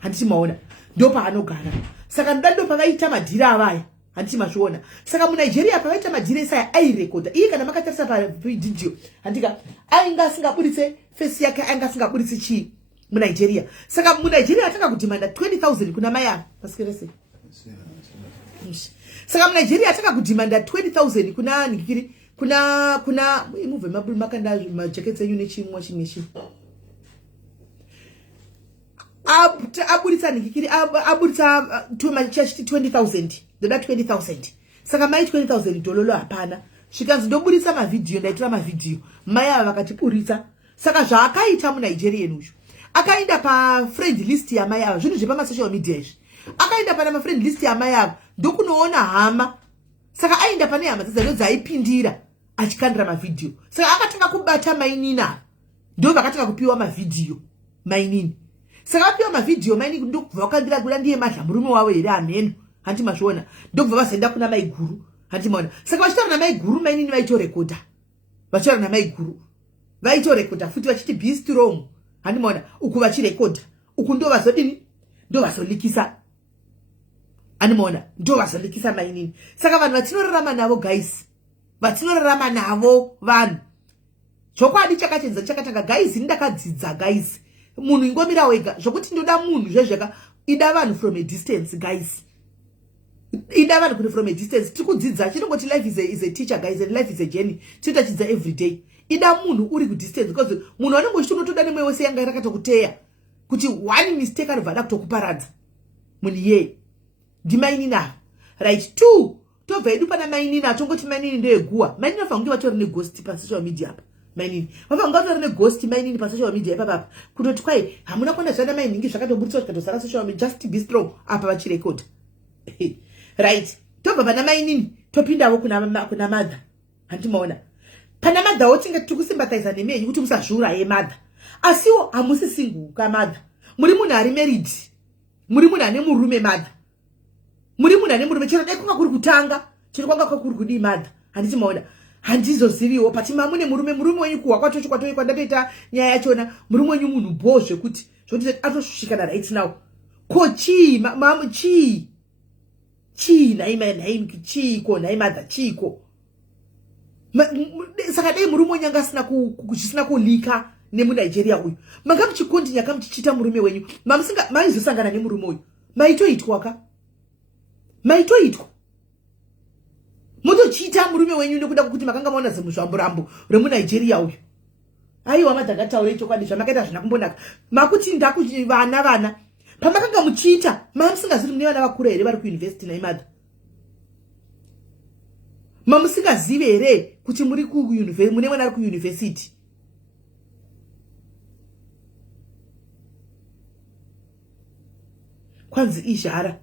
Handiti maona ndo paanogara. Saka ndo pakaita madhira avaya. Handiti mazviona. Saka muNigeria pakaita madhira isaya airekodha. Iye kana makatarisa pavidhio handika ainga asingabuditse face yake, ainga asingabuditse chii muNigeria. Saka muNigeria ataka kudhimanda 20,000 kuna mai ava. Pasikerese. Saka muNigeria ataka kudhimanda 20,000 kuna nikiri kuna imove mabulu makanda majackets enyu nechimwe chimeshi. Aburitsa nikiri aburitsa chachiti 20,000. Ndoda 20,000. Saka mai 20,000 dololo hapana. Zvikanzi ndoburitsa mavidhio, ndaitora mavidhio. Mai ava vakati buritsa. Saka zvaakaita muNigeria uyu. Akaenda pa friend list ya mai ava. Zvinhu zvepama social media izvi. Akaenda pana friend list ya mai ava. Ndokunoona hama. Saka aenda pane hama dzaidzaiipindira. achikandira mavidhiyo. Saka akatanga kubata mainini ndo vakatanga kupiwa mavidhiyo mainini. Saka vapiwa mavidhiyo mainini ndokubva vakandira kuti ndiye madla murume wavo here ameno handi mazviona. Ndokubva vazoenda kuna maiguru handi maona. Saka vachitaura namaiguru mainini vaitorekodha. Vachitaura namaiguru vaitorekodha futi vachiti be strong handi maona. Uku vachirekodha uku ndo vazodini ndo vazolikisa handi maona ndo vazolikisa mainini. Saka vanhu vatinorarama navo guys, vatinorarama navo vanhu chokwadi chakachenza chakatanga guys. Ndakadzidza guys, munhu ingomira wega zvokuti ndoda munhu zvezveka ida vanhu from a distance guys, ida vanhu kuti from a distance. Tikudzidza chinongoti life is a teacher guys and life is a journey. Tinotachidzidza every day. Ida munhu uri ku distance because munhu anenge uchitonotoda nemweyo wese yanga yakatokuteya kuti one mistake anobva kutokuparadza munhu ye ndimaini navo right. 2 tobva edu pana mainini atongoti mainini ndeyeguwa. Mainini vafanira kunge vatori neghost pasocial media apa. Mainini vafanira kunge vatori neghost mainini pasocial media ipapapa kutoti kwai hamuna kuona zvana mainingi zvakatoburiswa zvikatosara social media just be strong apa vachirekodha right. Tobva pana mainini topindawo kuna madha handimaona. Pana madha wotinge tikusympathize nemenyu kuti musazvura ye madha, asiwo hamusi single kamadha. Muri munhu ari married, muri munhu ane murume madha, muri munhu ane murume. Chero dai kunga kuri kutanga, chero kwanga kuri kudi madha handiti maona. Handizoziviwo pati mamune murume wenyu kuwa kwatochwa kwandatoita nyaya yachona. Murume wenyu munhu bo zvekuti atosvikana right now. Ko chi mamu chi naima chiko naimadha chiko. Saka dai murume wenyu anga asina kulika nemuNigeria uyu, manga muchikontinya kamuchichita murume wenyu, maizosangana nemurume uyu maitoitwa ka maitoitwa motochita murume wenyu nekuda kuti makanga maona zimuzvamburambo remuNigeria uyu. Aiwa madhakataure chokwadi zvamakaita zvina kumbonaka makuti ndakuti vana pamakanga muchiita mamusingaziri mune vana vakura here vari kuuniversity naimadha. Mamusingazive here kuti muri mune mwana ari kuuniversity. Kwanzi izhara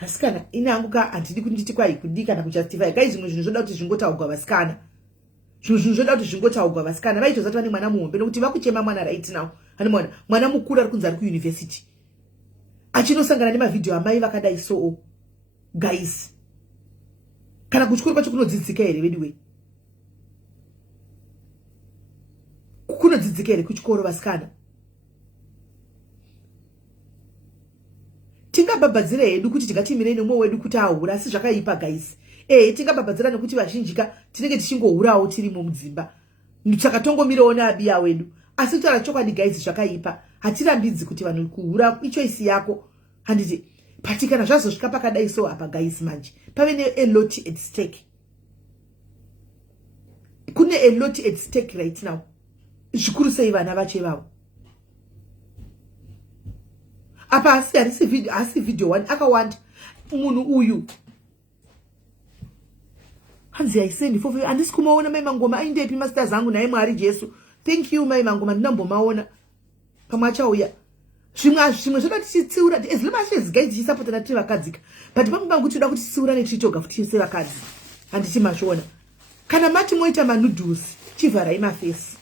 vasikana inanguka handidi kunditi kwai kudi kana kujustify guys. Zvimwe zvinhu zvoda kuti zvingotaurwa vasikana, zvimwe zvinhu zvoda kuti zvingotaurwa vasikana. Vaitozati vane mwana muhombe nokuti vakuchema mwana right now hanimona. Mwana mukuru ari kunzi ari kuuniversity achinosangana nemavidhiyo amai vakadai so guys. Kana kuchikoro kwacho kunodzidzika here vediwe? Kunodzidzika here kuchikoro vasikana? Tingabhabhadzira hedu kuti tingatimire nemwe wedu kuti ahura, asi zvakaipa guys. Tingabhabhadzira nekuti vazhinjika tinenge tichingohurawo tirimo mudzimba. Saka tongomirawo neabiya wedu. Asi kutaura chokwadi guys zvakaipa. Hatirambidzi kuti vanhu kuhura ichoisi yako. Handiti pati kana zvazosvika pakadai so apa guys manje pave ne a lot at stake. Kune a lot at stake right now. Zvikuru sei vana vache vavo. Apa asi video one akawanda munhu uyu. Hanzi aisendi fofu andisi kumaona mai mangoma aindepi master zangu naye Mwari Jesu. Thank you mai mangoma ndinambomaona kama achauya. Zvimwe zvoda tichitsiura as long as guys tichisupport na tiri vakadzika. But pamwe kuti toda kuti tsiura netichoga futi se vakadzi. Handiti mazviona. Kana mati moita manoodles chivharai mafesi.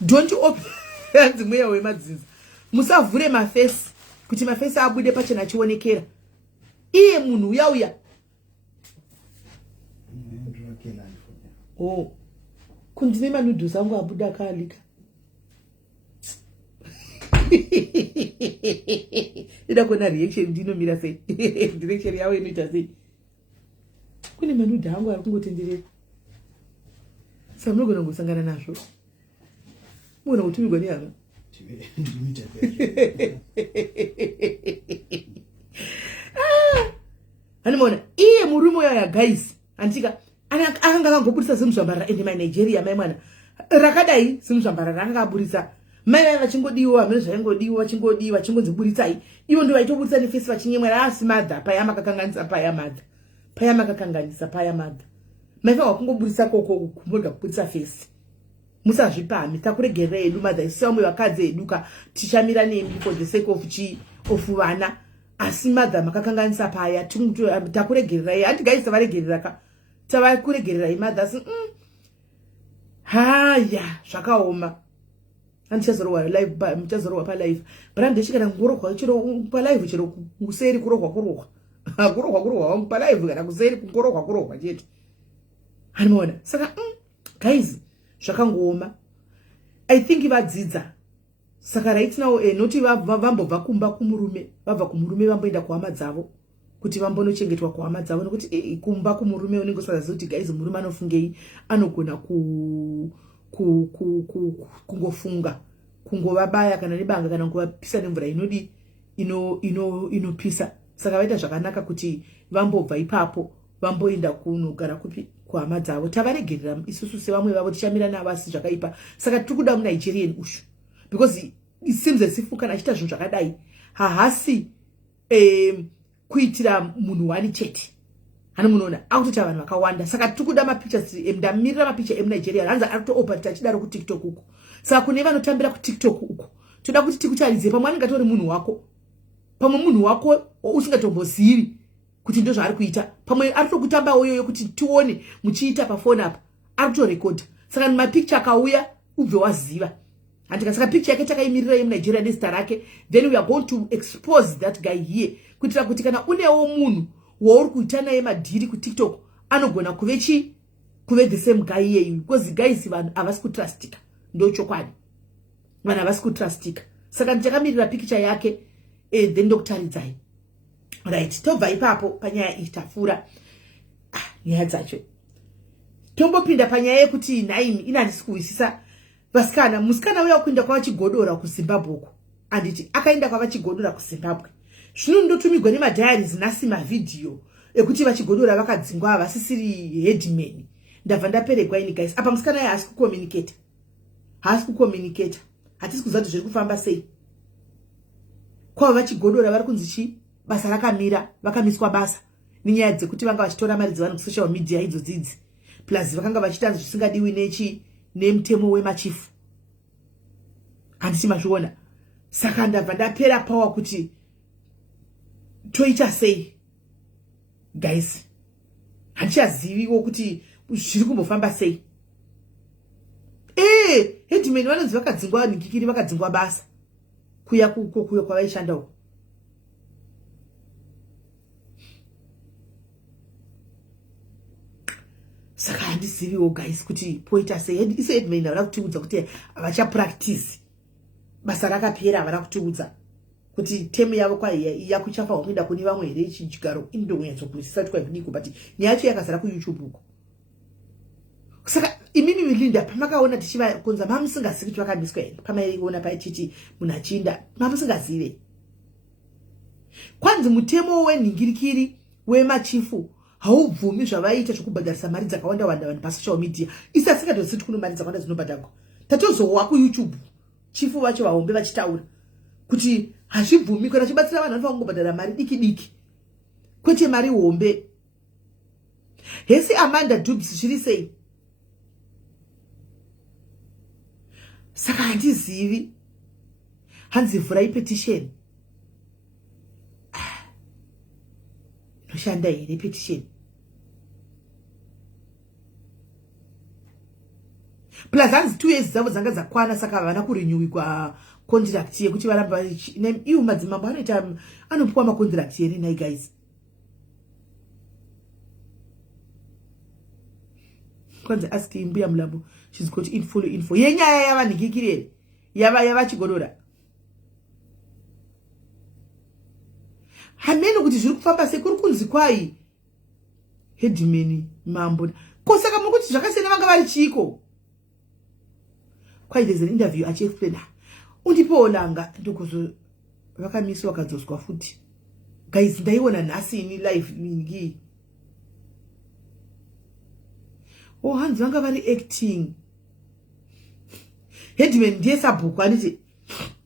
Don't open hanzi mweya wemadzinza. Musavhure mafesi kuti mafesi abude pachena chionekera. Iye munhu uya kundine manoodles angu abuda akalika. Ida kona reaction ndinomira sei. Direction yawe inoita sei. Kune manoodles angu ari kungotenderera. Saka munogona kusangana nazvo. Muna utumirwa ni hapa. Hanimona iye murume ya guys antika akanga kangoburisa zimuzvambara ende mai Nigeria mai mwana rakadai zimuzvambara rakanga burisa mai vachingodiwa amene zvaingodiwa vachingodiwa chingonziburitsai ivo ndo vaitoburisa nefesi vachinyemwera asi madha paya makakanganisa paya madha mai fanga kungoburisa koko kumboga kuburisa fesi. Musazvipami takuregerera edu madha isamwe vakadzi eduka tichamira nemi for the sake of vana asi madha makakanganisa paya takuregererai handigai tavaregerera tavakuregererai madha asi haya zvakaoma muchazorohwa palive brand ndechikana ngorohwa chiro palive chiro kuseri kurohwa wangu palive kana kuseri kurohwa chete hanimaona saka guys zvakangooma I think vadzidza saka right now noti vambobva kumba kumurume vabva kumurume vamboenda kuhama dzavo kuti vambonochengetwa kuhama dzavo nokuti kumba kumurume unenge usaziva kuti guys murume anofungei anogona kungofunga kungovabaya kana nebanga kana kuvapisa nemvura inopisa saka vaita zvakanaka kuti vambobva ipapo vamboenda kunogara kupi kuhama dzavo tavaregerera isusu sevamwe vavo tichamira navo asi zvakaipa saka tiri kuda muNigerian ushu because it seems as if kana achiita zvinhu zvakadai hahasi kuitira munhu wani chete hani munoona akutoita vanhu vakawanda saka tiri kuda mapictures ndamirira mapicha emuNigeria hanzi ari kutoopata achidaro kuTikTok uko saka kune vanotambira kuTikTok uko toda kuti tikutaridze pamwe anenge atori munhu wako pamwe munhu wako usingatombozivi kuti ndo zvaari kuita pamwe ari kutamba oyoyo kuti tione muchiita pafoni apa ari kutorekodha saka mapicture akauya ubve waziva handika saka picture yake takaimirira yemuNigeria nezita rake then we are going to expose that guy here kuitira kuti kana unewo munhu wauri kuita naye madhiri kuTikTok anogona kuve the same guy iyeyu because guys vanhu havasi kutrustika ndo chokwadi vanhu havasi kutrustika saka nditakamirira picture yake then ndokutaridzai right tobva ipapo panyaya iyi tafura nyaya dzacho tombopinda panyaya yekuti Naimi inandisi kuwisisa vasikana musikana uya kuenda kwavachigodora kuZimbabwe uko anditi akaenda kwavachigodora kuZimbabwe zvino ndotumigwa nemadhiaries nasi mavhidhiyo ekuti vachigodora vakadzingwa vasisiri headman ndabva ndaperegwa ini guys apa musikana uya haasi kucommunicate hatisi kuziva kuti zviri kufamba sei kwava vachigodora vari kunzi chi basa rakamira vakamiswa basa nenyaya dzekuti vanga vachitora mari dzevanhu kusocial media idzodzidzi plus vakanga vachiita zvisingadiwi nemutemo wemachifu handisi mazviona saka ndabva ndapera pawa kuti toita sei guys handichaziviwo kuti zviri kumbofamba sei headman vanonzi vakadzingwa nikikiri vakadzingwa basa kuya kwavaishanda uko saka handiziviwo guys kuti poita sei ise headman havana kutiudza kuti havachapractice basa rakapera havana kutiudza kuti temu yavo kwaiya kuchafa kuenda kune vamwe here chigaro indonyatsokuzisa kuti kwaivudiko but nyaya yacho yakazara kuYouTube uko saka imini milinda pamakaona tichivakonza mamusingazivi kuti vakamiswa here pamaiona pachiti munhu achinda mamusingazive kwanzi mutemo wenhingirikiri wemachifu haubvumi zvavaita zvokubhadharisa mari dzakawanda wanda vanhu pasocial media isi asingatoziti kuno mari dzakawanda dzinobhadharwa tatozowa kuYouTube chifu vacho vahombe vachitaura kuti hazvibvumi kana chibatsira vanhu vanofanira kungobhadhara mari diki kwete mari hombe hesi Amanda Dubs zviri sei saka handizivi hanzi vhurai petition noshanda here petition plus hanzi 2 years dzavo dzanga dzakwana saka havana kurenewi contract yekuti varamba iwo madzimambo anopuwa macontract here nai guys kwanza ask imbuya mulambo she's got info yenyaya yavanhingikiri yavachigodora hamene kuti zviri kufamba sei kuri kunzi kwai headman mambo kosaka muri kuti zvakasiyana vanga vari chiko kwai there's an interview achiexplain undipowo langa ndokuzo vakamiswa vakadzoswa futi guys ndaiona nhasi ini live mingi hanzi vanga vari acting headman ndiye sabhuku anditi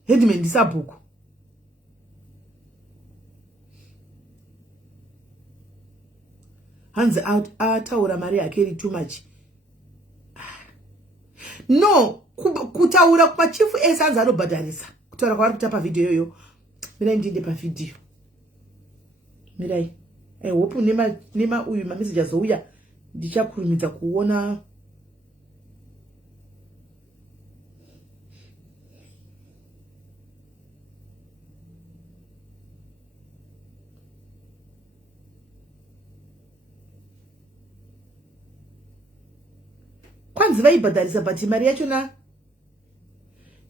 headman ndisabhuku hanzi ataura mari yake iri too much no kutaura kumachifu ese hanzi anobhadharisa kutaura kwavari kuita pavhidhiyo iyoyo mina ndinde pavhidhiyo mirai. I hope nema uyu mamessage azouya ndichakurumidza kuona. Kwanzi vaibhadharisa but mari yachona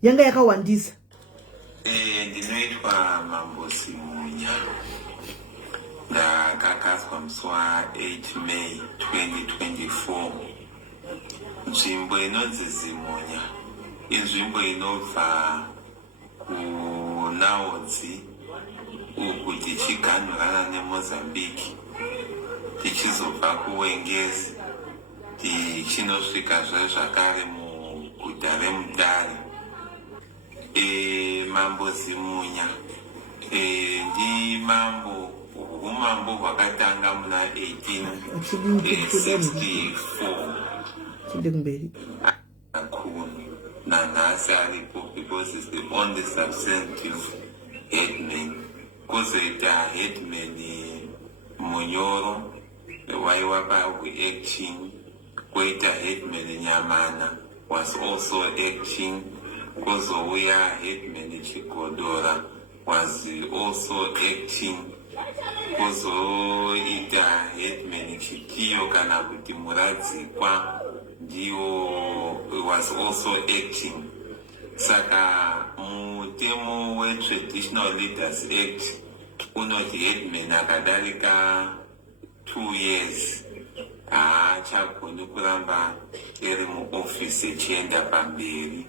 yanga yakawandisa. Ndinoitwa Mambo Simunya. Ndakakaswa musi wa8 May 2024. Nzvimbo inonzi Zimunya inzvimbo inobva kuNaodzi uku tichiganhurana neMozambique tichizobva kuWengezi tichinosvika zvakare muguta reMudare. Mambo Zimunya ndi umambo hwakatanga muna 1864 nanhasi aripo because it's the only substantive headman. Kozoita headman Munyoro waiva pakuacting, koita headman Nyamana was also acting, kozouya headman Chigodora was also acting, kozoita headman Chitiyo kana kuti Muradzikwa ndiwo was also acting. Saka mutemo we-Traditional Leaders Act unoti headman akadarika 2 years haachagoni kuramba iri muofisi echienda pamberi.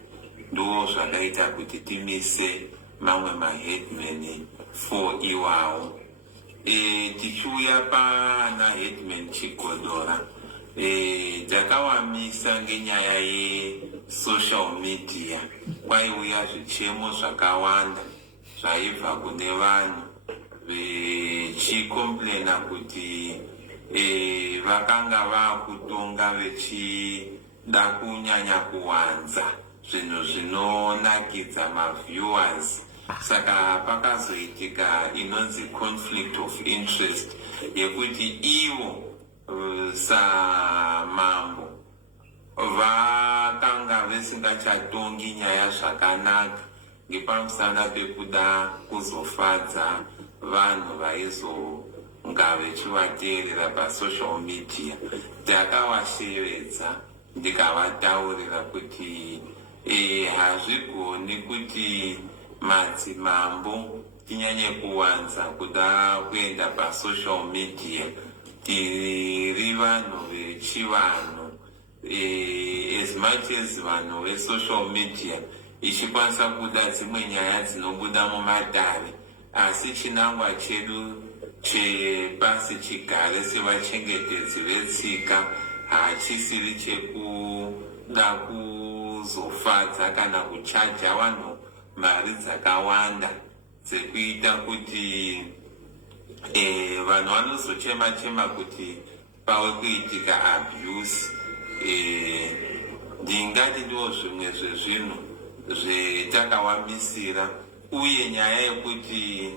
Ndo zvakaita kuti timise mamwe maheadman 4 iwawo. Tichiuya pana headman Chigodora, takawamisa ngenyaya ye-social media. Kwaiuya zvichemo zvakawanda zvaibva kune vanhu vechikomplaina kuti vakanga vakutonga vechida kunyanya kuwanza zvinhu zvinonakidza maviewers. Saka pakazoitika inonzi conflict of interest yekuti ivo samambo vakanga vesingachatongi nyaya zvakanaka ngepamusana pekuda kuzofadza vanhu vaizonga vechivateerera pasocial media. Takavashevedza ndikavataurira kuti hazvigoni kuti madzimambo tinyanye kuwanza kuda kuenda pasocial media. Tiri vanhu vechivanhu, as much as vanhu vesocial media ichikwanisa kuda dzimwe nyaya dzinobuda mumadare, asi chinangwa chedu chepasi chigare sevachengetedzi vetsika hachisiri chekuda kuzofadza kana kuchaja vanhu mari dzakawanda dzekuita kuti vanhu vanozochema kuti pave kuitika abuse. Ndingati ndiwo zvimwe zvezvinhu zvetakawamisira, uye nyaya yekuti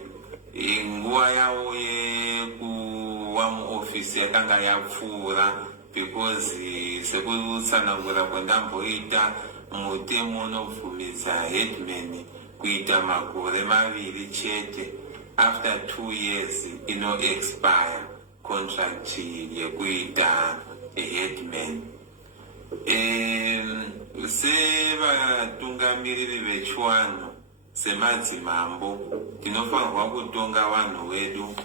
nguva yavo yekuva muofisi yakanga yapfuura because sekutsanangura kwandamboita mutemo unobvumidza headman kuita makore 2 chete. After 2 years ino-expire contract yekuita headman. Sevatungamiriri vechivanhu semadzimambo tinofanirwa kutonga vanhu vedu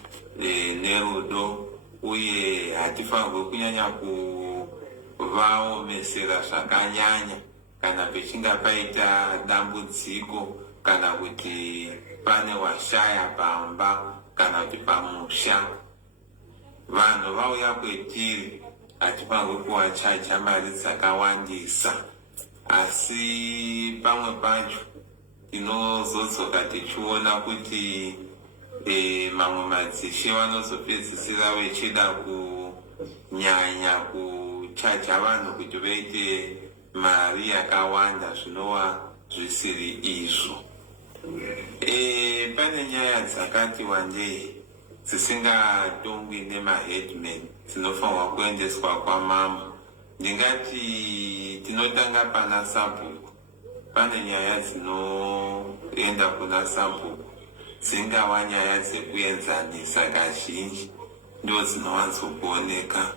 nerudo, uye hatifanirwi kunyanya kuvaomesera zvakanyanya kana pechinga paita dambudziko kana kuti pane washaya pamba kana kuti pamusha. Vanhu vauya kwetiri hatifanirwi kuvachaja mari dzakawandisa, asi pamwe pacho tinozodzoka tichiona kuti mamwe madzishe vanozopedzisira vechida kunyanya kuchaja vanhu kuti vaite mari yakawanda zvinova zvisiri izvo. Pane nyaya dzakati wandei dzisingatongwi nemaheadman dzinofanirwa kuendeswa kwamambo. Ndingati tinotanga pana sabhuku. Pane nyaya dzinoenda kuna sabhuku dzingava nyaya dzekuenzanisa kazhinji ndo dzinowanzokuoneka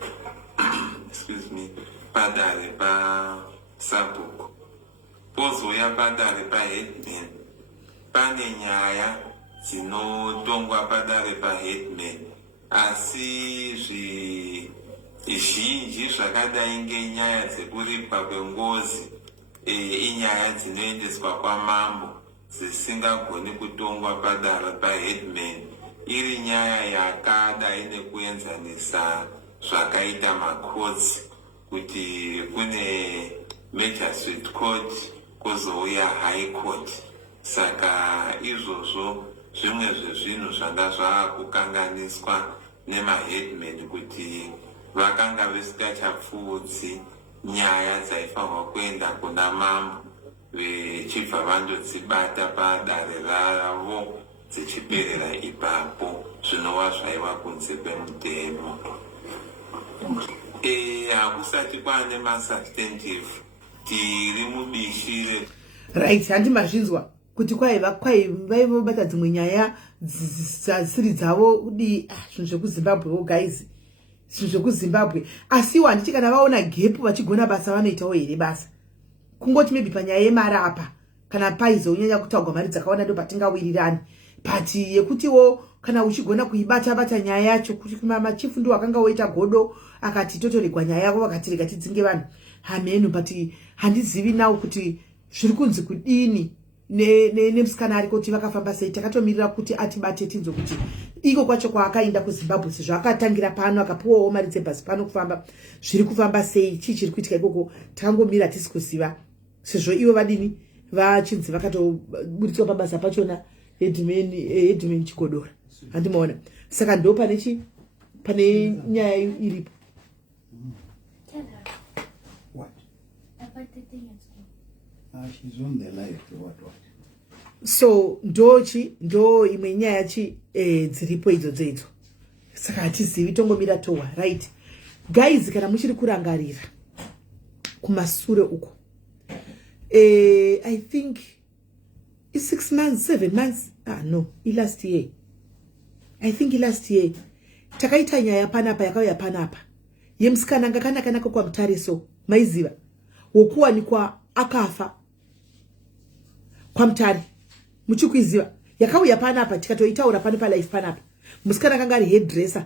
excuse me, padare pasabhuku. Pozouya padare paheadman, pane nyaya dzinotongwa padare paheadman, asi zvinji zvakadai ngenyaya dzekuripwa kwengozi inyaya dzinoendeswa kwamambo dzisingagoni kutongwa padare paheadman, iri nyaya yakadai nekuenzanisa zvakaita makotsi, kuti kune magistrate court kwozouya high court. Saka izvozvo zvimwe zvezvinhu zvanga zvaakukanganiswa nemaheadman kuti vakanga visingachapfuudzi nyaya dzaifanirwa kuenda kuna mambo, vechibva vandodzibata padare ravo dzichiperera ipapo, zvinova zvaiva kunze kwemutemo. Hakusati kwaane masubstantive, tiri mubishi. Right, handimazvinzwa kuti vaivobata dzimwe nyaya dzasiri dzavo kudi zvinhu zvekuzimbabwe guys, zvinhu zvekuzimbabwe. Asiwo handiti kana vaona gepu vachigona basa vanoitawo here basa. Kungoti maybe panyaya yemari apa kana paizonyanya kutaurwa mari dzakawanda ndo patingawirirani. But yekutiwo kana uchigona kuibata nyaya yacho, kuti machifu ndo akanga oita godo akati totoregwa nyaya yako vakati rega tidzinge vanhu hameno. But handizivi nawo kuti zviri kunzi kudini nemusikana ari kuti vakafamba sei. Takatomirira kuti atibate tinzo kuti iko kwacho kwaakaenda kuZimbabwe sezvo akatangira pano akapuwawo mari dzebhasi pano kufamba, zviri kufamba sei, chii chiri kuitika ikoko. Takangomira tisi kuziva sezvo ivo vadini vachinzi vakatoburitswa pabasa pachona headman Chigodora. Handimaona. Saka ndo pane nyaya iripo. What? She's on the live. What? So ndo imwe nyaya dziripo idzodzo. Saka hatizivi, tongomira towa, right? Guys, kana muchiri kurangarira kumasure uko, I think it's 6 months, 7 months. No, last year. I think last year. Takaita nyaya panapa yakauya panapa. Yemusikana ngakanaka kwa Mutariso, maiziva. Wokuwanikwa akafa kwa Mutare. Muchikuiziva. Yakauya panapa tikatoitaura pa life panapa. Musikana kanga ari hairdresser.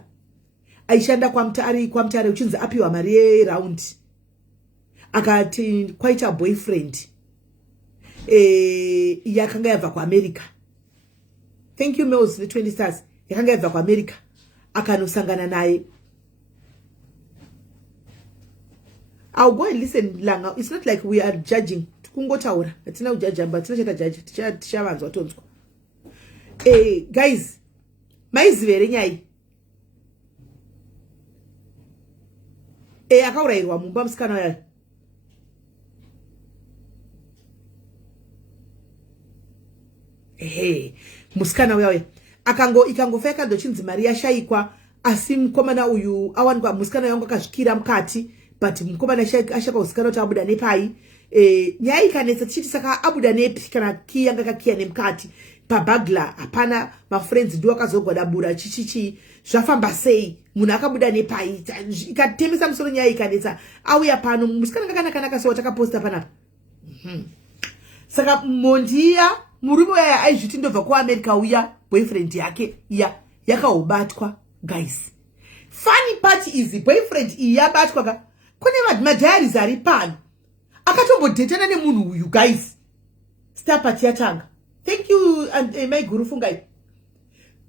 Aishanda kwa Mutare uchinzi apiwa mari round. Akati kwaita boyfriend. Yakanga yabva kwa America. Thank you Mills, the 20 stars. Yakanga yabva kwa America. Akanosangana naye. I'll go and listen langa. It's not like we are judging. Tukungotaura. Atina ujudge but tinacheta judge. Tishavanzwa tonzwa. Guys, maizivere nyai. Akaurairwa mumba musikana yayo. Musikana yayo. Ikangofeka dochinzi mari yashaikwa, asi mukomana uyu awanikwa musikana yangu akazvikira mukati, but mukomana ashaka usikana kuti abuda nepai. Nyaya ikanetsa tichiti saka abuda nepi kana ki yanga kakiya nemukati pabagla hapana mafriends ndo akazogwadabura chichichi zvafamba sei munhu akabuda nepai ikatemesa musoro nyaya ikanetsa auya pano musikana kakanaka sewa takaposta panapa. Saka mondiya murume waya aizviti ndobva kuAmerica uya boyfriend yake yakaobatwa guys. Funny part is boyfriend yabatwa kune madiaries ari pano akatombodhetana nemunhu uyu guys. Star party yatanga. Thank you and my guru fungai.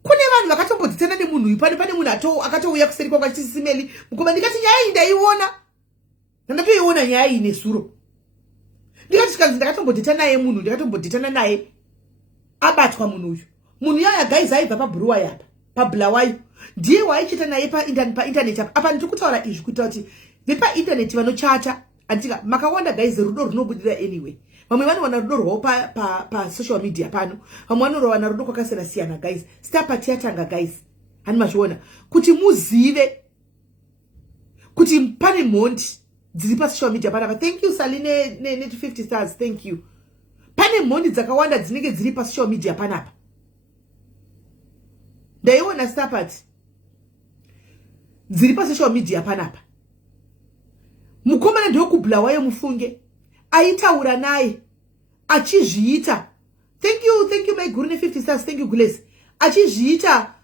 Kune vanhu vakatombodhetana nemunhu uyu pane munhu akatouya kuseri kwanga chisimeli mukoma ndikati nyaya iyi ndaiona. Ndatoiona nyaya iyi nesuro. Ndikati chikanzi ndakatombodhetana naye munhu ndakatombodhetana naye abatwa munhu uyu. Munhu yaya guys aibva pabhuruwa yapa pabulawayo ndiye waichita naye pa internet apa ndikutaura izvi kuita kuti vepa internet vanochata andika makawanda guys rudo runobudira anyway. Vamwe vanowana rudo rwavo pa social media pano, vamwe vanowana rudo kwakasiyana siyana guys. Star party yatanga guys. hani mashona kuti muzive kuti pane mhondi dziri pasocial media panapa. Thank you Saline ne 50 stars, thank you. Pane mhondi dzakawanda dzinenge dziri pasocial media panapa. Ndaiona Starpat dziri pasocial media panapa. Mukomana ndokubulawayo mufunge aitaura naye achizviita. Thank you my guru ne 50 stars, thank you Grace. Achizviita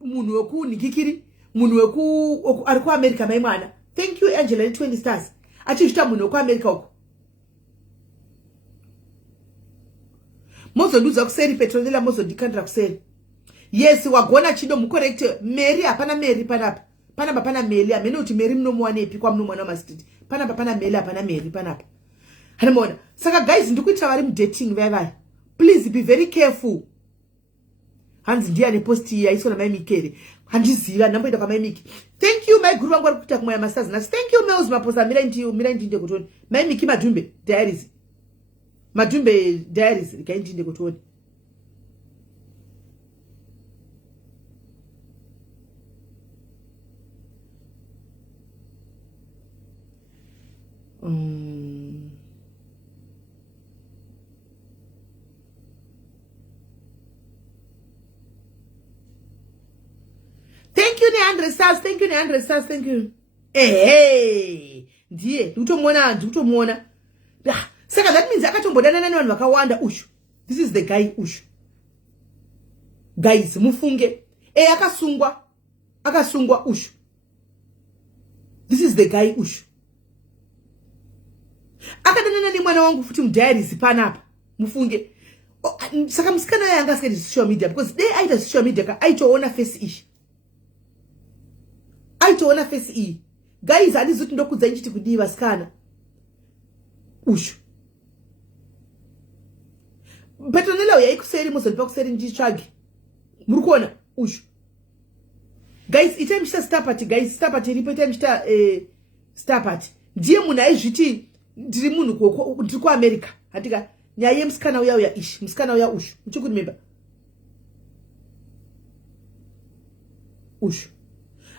munhu wekunikikiri, munhu weku ari ku America mai mwana. Thank you Angela ne 20 stars. Achizviita munhu weku America uko. Mozonduza kuseri Petronella, mozondikandira kuseri. Yes, wagona chido mucorrect. Mary hapana Mary panapa. Panapa pana Mary, amene kuti Mary munomuwana epi kwa munomwana wa street. Panapa pana Mary hapana Mary panapa. Hanimona. Saka guys ndikuita vari dating vai. Please be very careful. Hanzi ndiye ane post ya isona mai mikere. Handiziva ndamboita kwa mai miki. Thank you my guru wangu arikuita kumaya masters. Na thank you Mels maposa mira ndinde kutoni. Mai miki Madumbe diaries. Madumbe diaries ndinde kutoni. Thank you ne 100 stars, thank you ne 100 stars, thank you. Hey, ndiye utomuona. Saka that means akatombodana navanhu vakawanda ushu. This is the guy ushu. Guys mufunge. Akasungwa ushu. This is the guy ushu. Akadanana ni mwana wangu futi mdiaries panapa. Mufunge. Saka msikana yanga skedi social media because they aita social media aitoona face ish. Aitoona face i. Guys alizuti ndokudza nchiti kudiva skana. Ushu. Petronella yaikuseri muzondipa kuseri ndichitsvage. Muri kuona ushu. Guys itemshita Starpat, guys Starpat iripo itemshita Starpat. Ndiye munhu aizviti ndiri munhu ndiri ku America. Hatika nyaya yemusikana uya ish, musikana uya ushu. Muchikuti member. Ushu.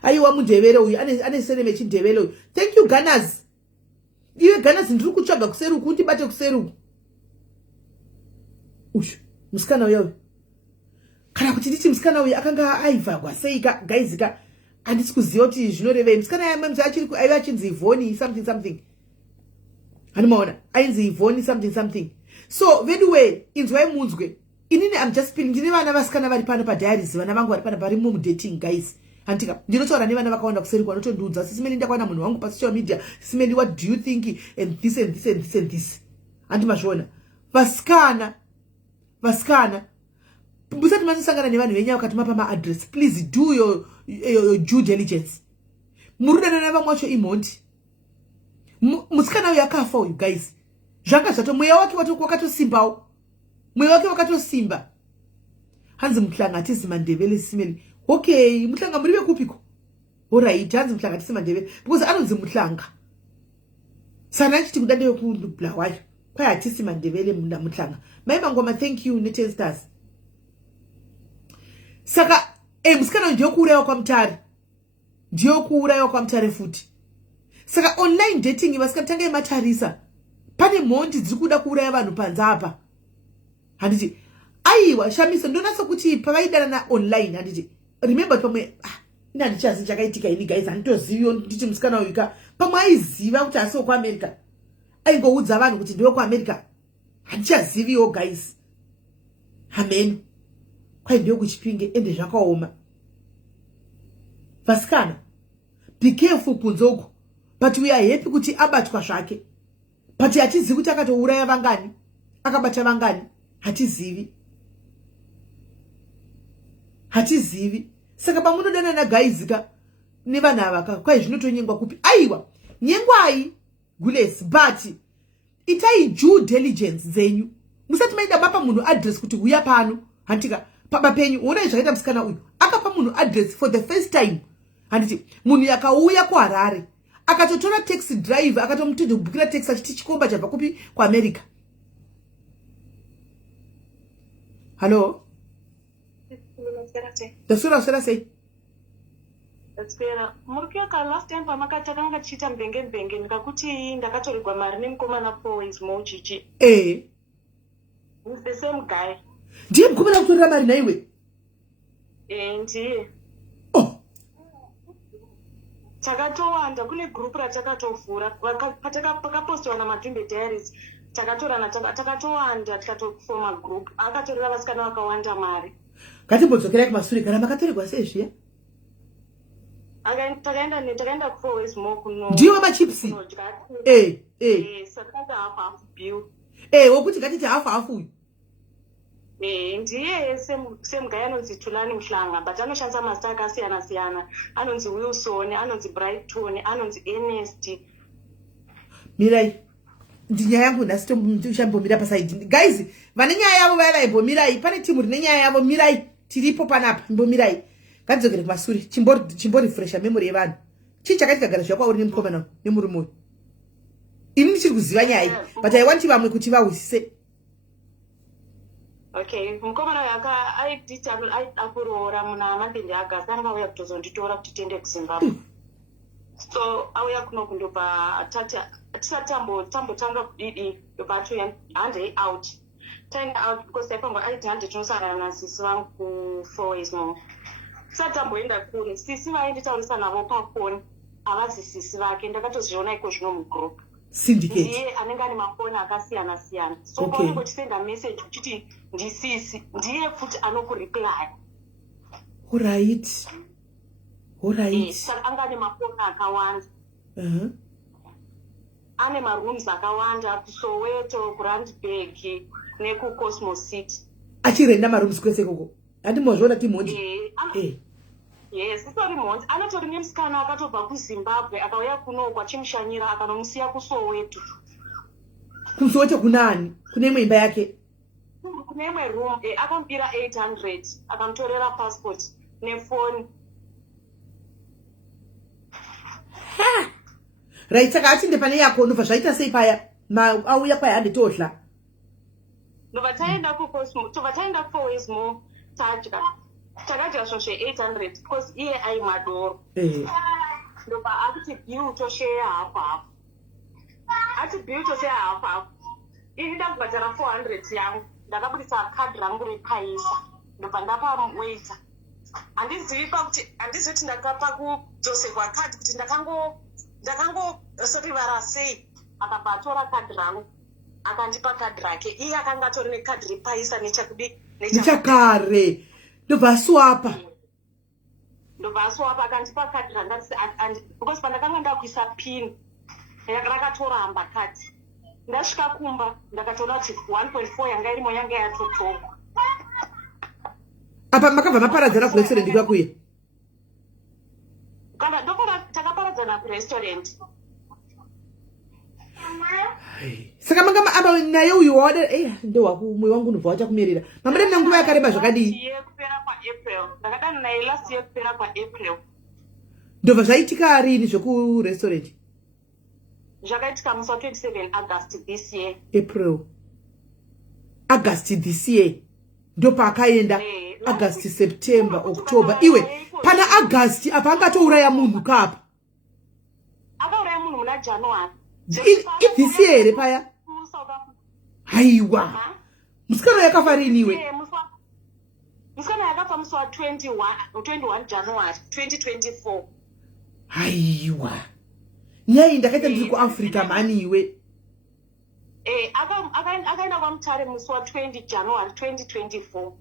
Aiwa mundevere uyu ane seneme chindevere uyu. Thank you Ganas. Iwe Ganas ndiri kutsvaga kuseri uku ndibate kuseri uku. Ushu. Musikana uya. Kana kuti nditi musikana uyu akanga aivhagwa seika guys ka andisi kuziva kuti zvinorevei. Musikana yamwe achiri aiva achinzi Ivoni something. Hanimaona ainzi Ivoni something. So anyway inzwai munzwe. Inini I'm just feeling ndine vana vasikana vari pano padiaries, vana vangu vari pano pari mu dating guys. Antika ndinotaura nevana vakawanda kuseri kwanotondiudza sisimeni ndakwana munhu wangu pasocial media, sisimeni what do you think and this. Andimazviona vasikana musati manosangana nevanhu venyu vakati mapa maaddress, please do your due diligence. Murudana navamwe vacho imhondi. Musikana uyu akafa uyu guys. Zvanga zvato mweya wake wakatosimbawo. Mweya wake wakatosimba. Hanzi Muhlanga atizi Mandebele sisimeni. Okay, Muhlanga muri vekupiko? Alright, hanzi Muhlanga atizi Mandebele because anonzi Muhlanga. Sana chiti kudade kubulawayo. Kwai atisi Mandebele Muhlanga. Mai mangoma thank you ne 10 stars. Saka musikana ndiyo kuuraiwa kwa Mutare futi. Saka online dating vasikatanga imatarisa. Pane mhondi dziri kuda kuuraya vanhu panze apa. Handiti aiwa Shamisa ndonasa kuti pavaidana na online handiti remember pamwe inandichazi chakaitika ini guys handitoziviwo nditi musikana uyu pamwe aiziva kuti asiwo ku America aingoudza vanhu kuti ndiwe ku America handichaziviwo guys. Amen. Kwai ndiyo kuchipinge ende zvakaoma. Vasikana be careful kunzoko. But we are happy kuti abatwa zvake. But hatizivi kuti akatouraya vangani, akabata vangani, hatizivi. Saka pamunodana na guys nevanhu ava kwai zvinotonyengwa kupi. Aiwa nyengwai Gules but itai due diligence dzenyu. Musati maida bapa munhu address kuti uya pano handika paba penyu. Uona zvakaita musikana uyu akapa munhu address for the first time. Handiti munhu yakauya ku Harare akatotora taxi driver akatomutobhukira taxi achiti chikomba chabva kupi ku America. Hello Ndaswera sei? Ndaswera. Murikuyoka last time pamakatanga tichita mbenge ndikakuti ndakatorigwa mari nemukomana Foways Mochichi. He's the same guy. Ndiye mukomana kutorera mari naiwe? Ndiye. Oh. Takatowanda kune group ratakatofura pakapostwa naMadhumbe Diaries. Takatowanda tikatofoma group. Akatorera vasikana vakawanda mari. Ngatimbodzokera kumashure kana makatorerwa sezviya? Takaenda kuFoways Mo kuno. Ndiwe machipsi? Saka half bill. Wokuti ngatiti hafu uyu. Ndiye semugaya anonzi Tulani Mhlanga, but anoshandisa mazita akasiyana-siyana. Anonzi Wilson, anonzi Brighton, anonzi Ernest. Mirai, ndinyaya yangu ndachambomira pasaidi. Guys, vane nyaya yavo vaya vaimbomirai. Pane timu rine nyaya yavo, mirai. Tiripo panapa, imbomirai. Ngatidzokere kumashure, chimborefresha memory yevanhu. Chii chakatikagara zvakwauri nemukomana nemurume uyu? Ini ndichiri kuziva nyaya, but I want vamwe kuti vahwisise. Okay, mukomana yaka akuroora muna madende August angauya kutozonditora kuti tiende kuZimbabwe. So auya kuno kundopa tisatambotanga kudidi yopa hande out. Taenda out because aipangwa aiti hande tinosangana nasisi vangu kuFoways Mo. Tisatamboenda kune sisi vainditaurisa navo pafoni avazi sisi vake ndakatozviona iko zvino mugroup. Syndicate. Ndiye anenge ane mafoni akasiyana-siyana. So paunongotisenda message uchiti ndisisi, ndiye futi anokureply. Alright. Saka anga ane mafoni akawanda. Ane marooms akawanda kuSoweto, kuRandburg nekuCosmos City. Achirenda marooms kwese koko. Andimozviona timhondi. Yes, itori mhondi. Anotori nemusikana akatobva kuZimbabwe akauya kuno kwachimushanyira akanomusiya kuSoweto. KuSoweto kunani? Kune imwe imba yake? Kune imwe room. Akamubira 800 akamutorera passport nefoni. Right, saka atinde pane yako nobva zvaita sei paya? Auya paya handitohla. Ndobva taenda kuFoways Mo tadya. Takadya zvosve 800 because iye aimadoro. Ndobva akuti bill tosheya hafu. Ati bill tosheya hafu. Ini ndakubhadhara 400 yangu. Ndakabudisa khadi rangu repaisa. Ndobva ndapa waiter. Handizivi kuti ndakapa kudzoserwa khadi kuti ndakangosorivara sei. Akabva atora khadi rangu. Akandipa khadi rake. Iye akanga atori nekhadi repaisa nechakare. Ndobva aswapa akandipa khadi randati because pandakanga ndakuisa pin rakatoramba khadi. Ndasvika kumba ndakatoona kuti 1.4 yanga irimo yanga yatotoka. Apa makabva maparadzana kurestaurant kwakuye? Kana takaparadzana kurestaurant. Saka manga aba naye uyu waode ndo mwe wangu unobva wachakumerera. Mamada nanguva yakareba zvakadii? Kupera paApril. Ndakadana naye last year kupera paApril. Ndobva zvaitika rini zvokurestaurant? Zvakaitika musi wa27 August this year. August this year. Ndo paakaenda August, September, October. Iwe pana August apa angatouraya munhu kapa. Akauraya munhu muna January. This year paya. Haiwa. Musikana yakafa rini iwe? Musikana yakafa musi wa 21 January 2024. Haiwa. Nyaya ndakaita ndiri kuAfrica mani iwe. Akaenda kwaMutare musi wa 20 January 2024.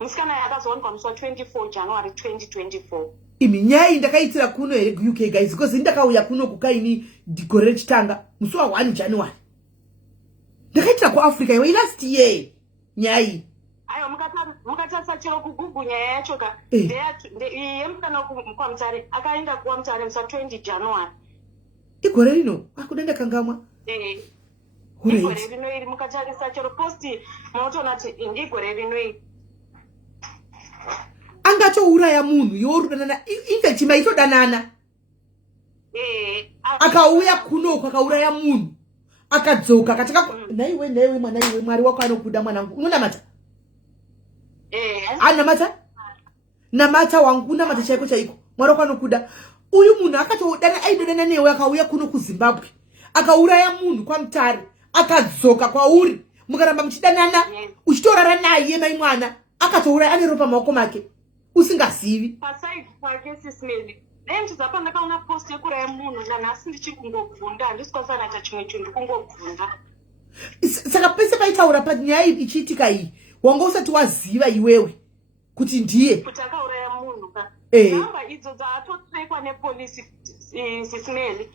Musikana yakazowanikwa musi wa 24 January 2024. Imi nyaya ndakaitira kuno here ku UK guys because ndakauya kuno kukaini gore rechitanga musi wa 1 January. Ndakaitira kuAfrica iwe last year nyaya. Ayo mukatarisa chero kuGoogle nyaya yacho ka yemukana kwaMutare akaenda kwaMutare musi wa 20 January. Igore rino akudenda kangamwa. Igore rino iri mukatarisa chero post munotoona kuti igore rino iri. Angatouraya munhu yorudanana inga chima itodanana. Akauya kuno akauraya munhu. Akadzoka akataka naiwe mwana iwe mwari wako anokuda mwanangu. Unonamata? Anamata? namata wangu namata chaiko chaiko Mwari kwanokuda uyu munhu akatodana aidodana newe akauya kuno kuZimbabwe akauraya munhu kwaMutare akadzoka kwauri mukaramba muchidanana uchitorara naye mai mwana akatouraya ane ropa maoko make usingazivi paside pake sisimeli ndizapa ndakaona post yekuraya munhu nanhasi ndichikungobvunda handisikosanaita chimwe chinhu ndikungobvunda saka pese paitaura panyaya ichiitika iyi wanga usati waziva iwewe kuti ndiye kuti akauraya munhu ka namba idzo dzaatotrekwa nepolisi sisimeli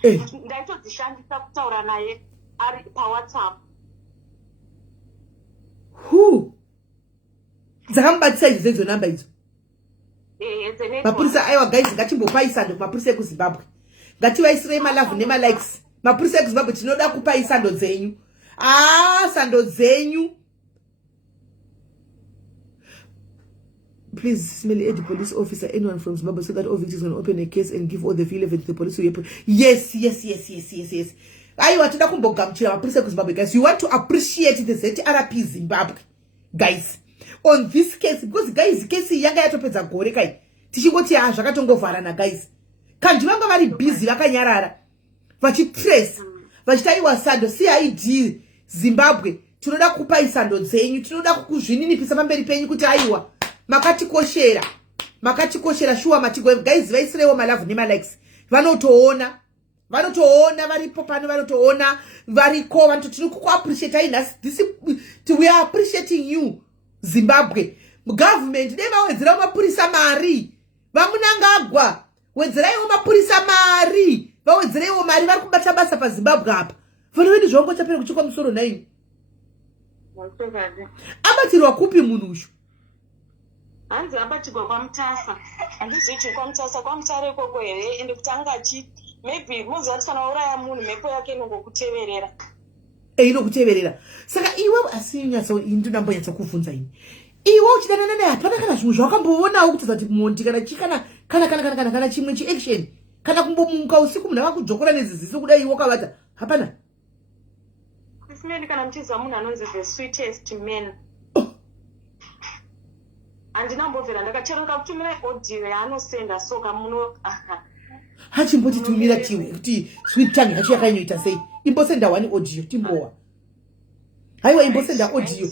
ndaitodzishandisa kutaura naye ari paWhatsApp dzakamubatisa idzo namba idzo mapurisa aiwa guys ngatimbopaisando kumapurisa ekuZimbabwe ngativaisirei malavhu nemalikes mapurisa ekuZimbabwe tinoda kupai sando dzenyu sando dzenyu please smell the police officer anyone from Zimbabwe so that all victims can open a case and give all the relevant to the police. Yes. Aiwa toda kumbogamuchira mapurisa ekuZimbabwe guys. You want to appreciate the ZRP Zimbabwe guys on this case because guys case yanga yatopedza gore kai tichingoti zvakatongovharana guys kanji vanga vari busy vakanyarara vachipress vachitaiwa sando CID Zimbabwe tinoda kupai sando dzenyu tinoda kukuzvininipisa pamberi penyu kuti aiwa makatikoshera shuwa matigo guys vaisirewo malavhu nemalikes vanotoona varipo pano vanotoona variko vanototinokuku appreciate nhasi we are appreciating you Zimbabwe government dai vawedzerawo mapurisa mari vamunangagwa wedzeraiwo mapurisa mari vawedzereiwo mari vari kubata basa paZimbabwe apa vanhu vedu zvongo chapera kuchekwa musoro naini abatirwa kupi munhu ushu hanzi abatirwa kwaMutasa handizichi kwaMutasa kwaMutare ikoko here ende kuti angachi maybe muzati kana uraya munhu mhepo yake inongokuteverera inokuteverera saka iwe asinyatso indinambonyatsa kuvhunza ini iwe uchidanana naye hapana kana zvimwe zvawakamboonawo kuti zati mondi kana chimwe chiaction kana kumbomuka usiku munhu akakudzokora neziziso kudai iwe wakavata hapana sisimeli kana muchiziva munhu anonzi the sweetest man handinambobvera ndakacheroka kutumira audio yaanosenda soka muno hachimbotitumira tiwe kuti sweet tongue yacho yakainoita sei imbosenda wani audio timbowa haiwa imbosenda audio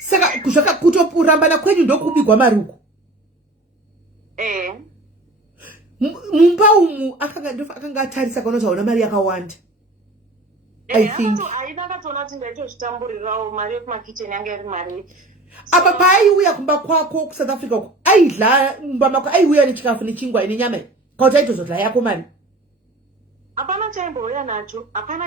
saka kuzvaka kutorambana kwenyu ndokubigwa maruku mumba umu akanga atarisa kana kuti hauna mari yakawanda I think haina katona kuti ndaitozvitamburirawo mari yekumakitchen yanga iri mari apa paaiuya kumba kwako kuSouth Africa uko aidla mumba mako aiuya nechikafu nechingwa ine nyama kauti aitozodla yako mari hapana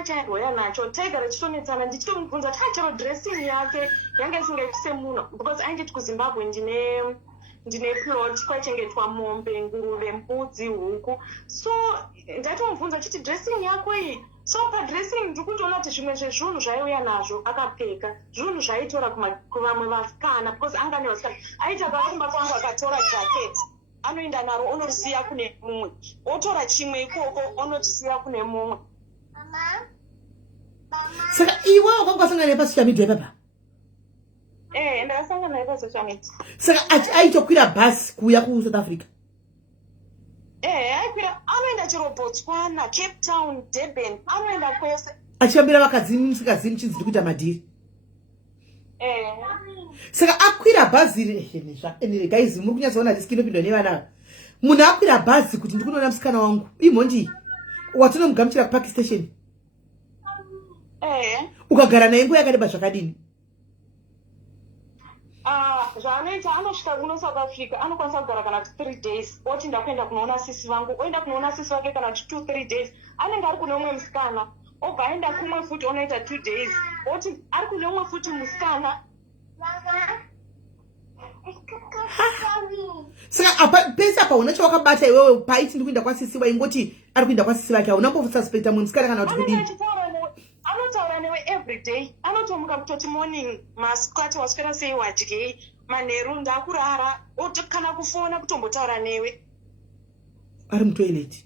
chaimboya nacho taigara chitonetsana ndichitomubvunza chero dressing yake yanga isingaiti semunhu because aingeti kuZimbabwe ndine plot kwachengetwa mombe nguruve mbudzi huku so ndatomubvunza chiti dressing yako iyi so padressing ndikutoona kuti zvimwe zvezvinhu zvaiuya nazvo akapfeka zvinhu zvaitora kuvamwe vasikana because anga nevasikana aiti akava kumba kwangu akatora jacket anoenda naro onorisiya kune mumwe otora chimwe ikoko onochisiya kune mumwe saka iwe wakanga wasangana pasocial media ipapa ndakasangana naye pasocial media saka aitokwira bhasi kuuya kuSouth Africa aikwira anoenda chero Botswana Cape Town Durban anoenda kwese achiyambira vakadzi musikazini chinziri kuita madhiri saka akwira bhazi ende guys muri kunyatsoona riski inopindwa nevana munhu akwira bhazi kuti ndikunoona musikana wangu imhondi watinomugamuchira kupark station ukagara naye nguva yakareba zvakadini zvaanoita anosvika kuno South Africa anokwanisa kugara kana 3 days oti ndakuenda kunoona sisi vangu oenda kunoona sisi vake kana 2-3 days anenge ari kune umwe musikana obva aenda kumwe futi onoita 2 days oti ari kune umwe futi musikana saka apa pese apa unacho wakabata iwewe paiti ndikuenda kwasisi waingoti ari kuenda kwasisi vake unambosuspecta munhu musikana kana kuti kudini anotaura newe every day anotomuka kutoti morning masikati waswera sei wadyei manheru ndakurara kana kufona kutombotaura newe ari mutoilet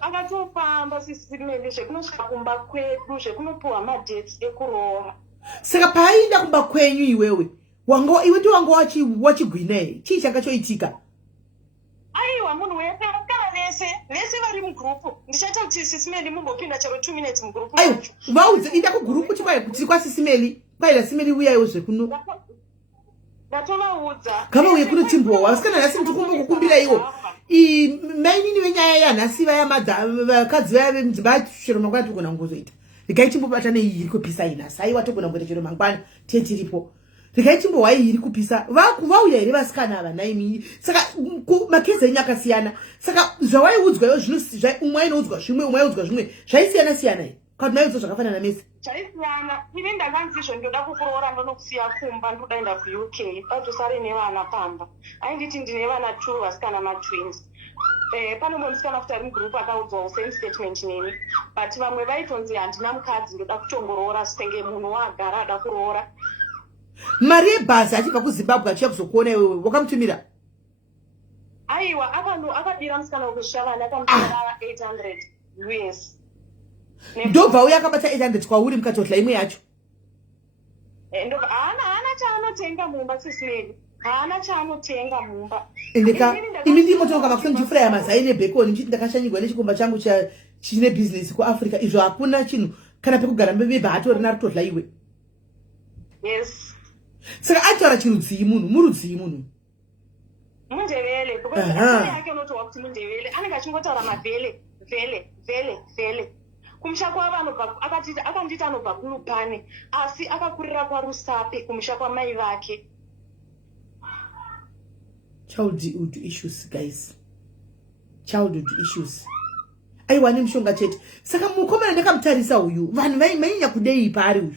akatofamba sisimende zvekunosvika kumba kwedu zvekunopiwa madates ekurova Saka painda kumba kwenyu iwewe. Iwe ndi wanga wachigwine. Chii chakachoitika? Aiwa munhu wese kana vese vari mugrupu. Ndichaita kuti Sisimeli mumbopinda chero 2 minutes mugrupu. Ayo, vauze ida kugrupu chimwe kuti kwa Sisimeli. Kwaila Sisimeli uyayo zvekuno. Ndatovaudza. Kama uye kuno timbo wasikana nasi mtukumbo kukumbira iwo. Maini wenyaya yanhasi vaya vakadzi vaya vemdzimba chero mangwana togona ngozoita. Rikai chimbobatane iyi iri kupisa inhasi. Aiwa togona ngoita chero mangwana tetiripo. Rikai chimbowai iri kupisa. Vauya here vasikana ava naimi. Saka makezi enyu akasiyana. Saka zvawaiudzwa iwo zvino umwe ainoudzwa zvimwe umwe aiudzwa zvimwe. Zvaisiyana siyana here. Kana maiudzwa zvakafanana mese. Chaisiyana. Ini ndakanzizvo ndoda kukuroora ndonokusiya kumba ndodaenda kuUK. Patosare nevana pamba. Ainditi ndine vana 2 vasikana ma-twins. Pane mumwe musikana kuti ari mugrupu akaudzwa same statement neni. But vamwe vaitonzi handina mukadzi ndoda kutongoroora senge munhu wagara ada kuroora. Mari yebhazi achibva kuZimbabwe achiya kuzokuona iwewe wakamutumira? Aiwa akadira musikana wekushavana akamutumira 800 US. Ndobva uya akabata 800 kwauri mukatodla imwe yacho. Haana chaanotenga mumba Sisimeli. Haana chaanotenga mumba. Endeka imi ndimotoka makusoni chifura yamazai nebhekoni nchiti ndakashanyirwa nechikomba changu chine business kuAfrica. Izvo hakuna chinhu kana pekugara mbebeba hatorina rutodla iwe. Yes. Saka ataura chirudzii munhu, murudzii munhu. Mundevele, because yake unotowa kuti mundevele, anenge achingotaura mavele, vele. Kumusha kwavanhu akandita anobva kuNupane, asi akakurira kwaRusape kumusha kwamai vake. Childhood issues, guys. Childhood issues. Aiwa nemushonga chete. Saka mukomana ndakamutarisa uyu, vanhu vainya kudei pari uyu.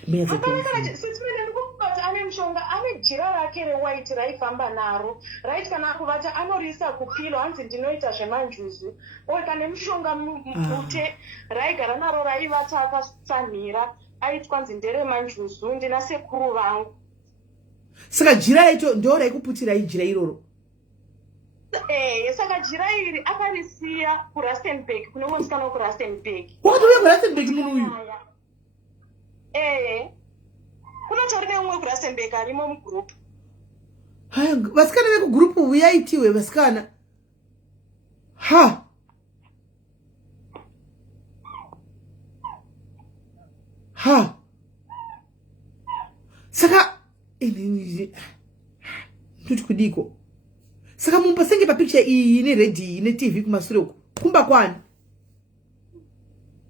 Sisimeli ndikubati ane mushonga, ane jira rake rewhite raifamba naro. Right kana akuvata anorisa kupilo, hanzi ndinoita zvemanjuzu. Oye kane mushonga mute, raigara naro raivata akatsamhira, aitwanzi ndere manjuzu, ndina sekuru vangu. Saka jira raito ndo raikuputira ijira iroro. Saka jira iri akarisiya kuRustenburg, kune musikana wekuRustenburg. Wakatouya kuRustenburg munhu uyu? Kunotori neumwe kuRustenburg arimo mugrupu. Haya, vasikana vekugrupu uyaitiwe vasikana. Ha. Saka ntuti kudiko. Saka mumba senge pa picture iyi ine ready ine TV kumasure uko. Kumba kwani?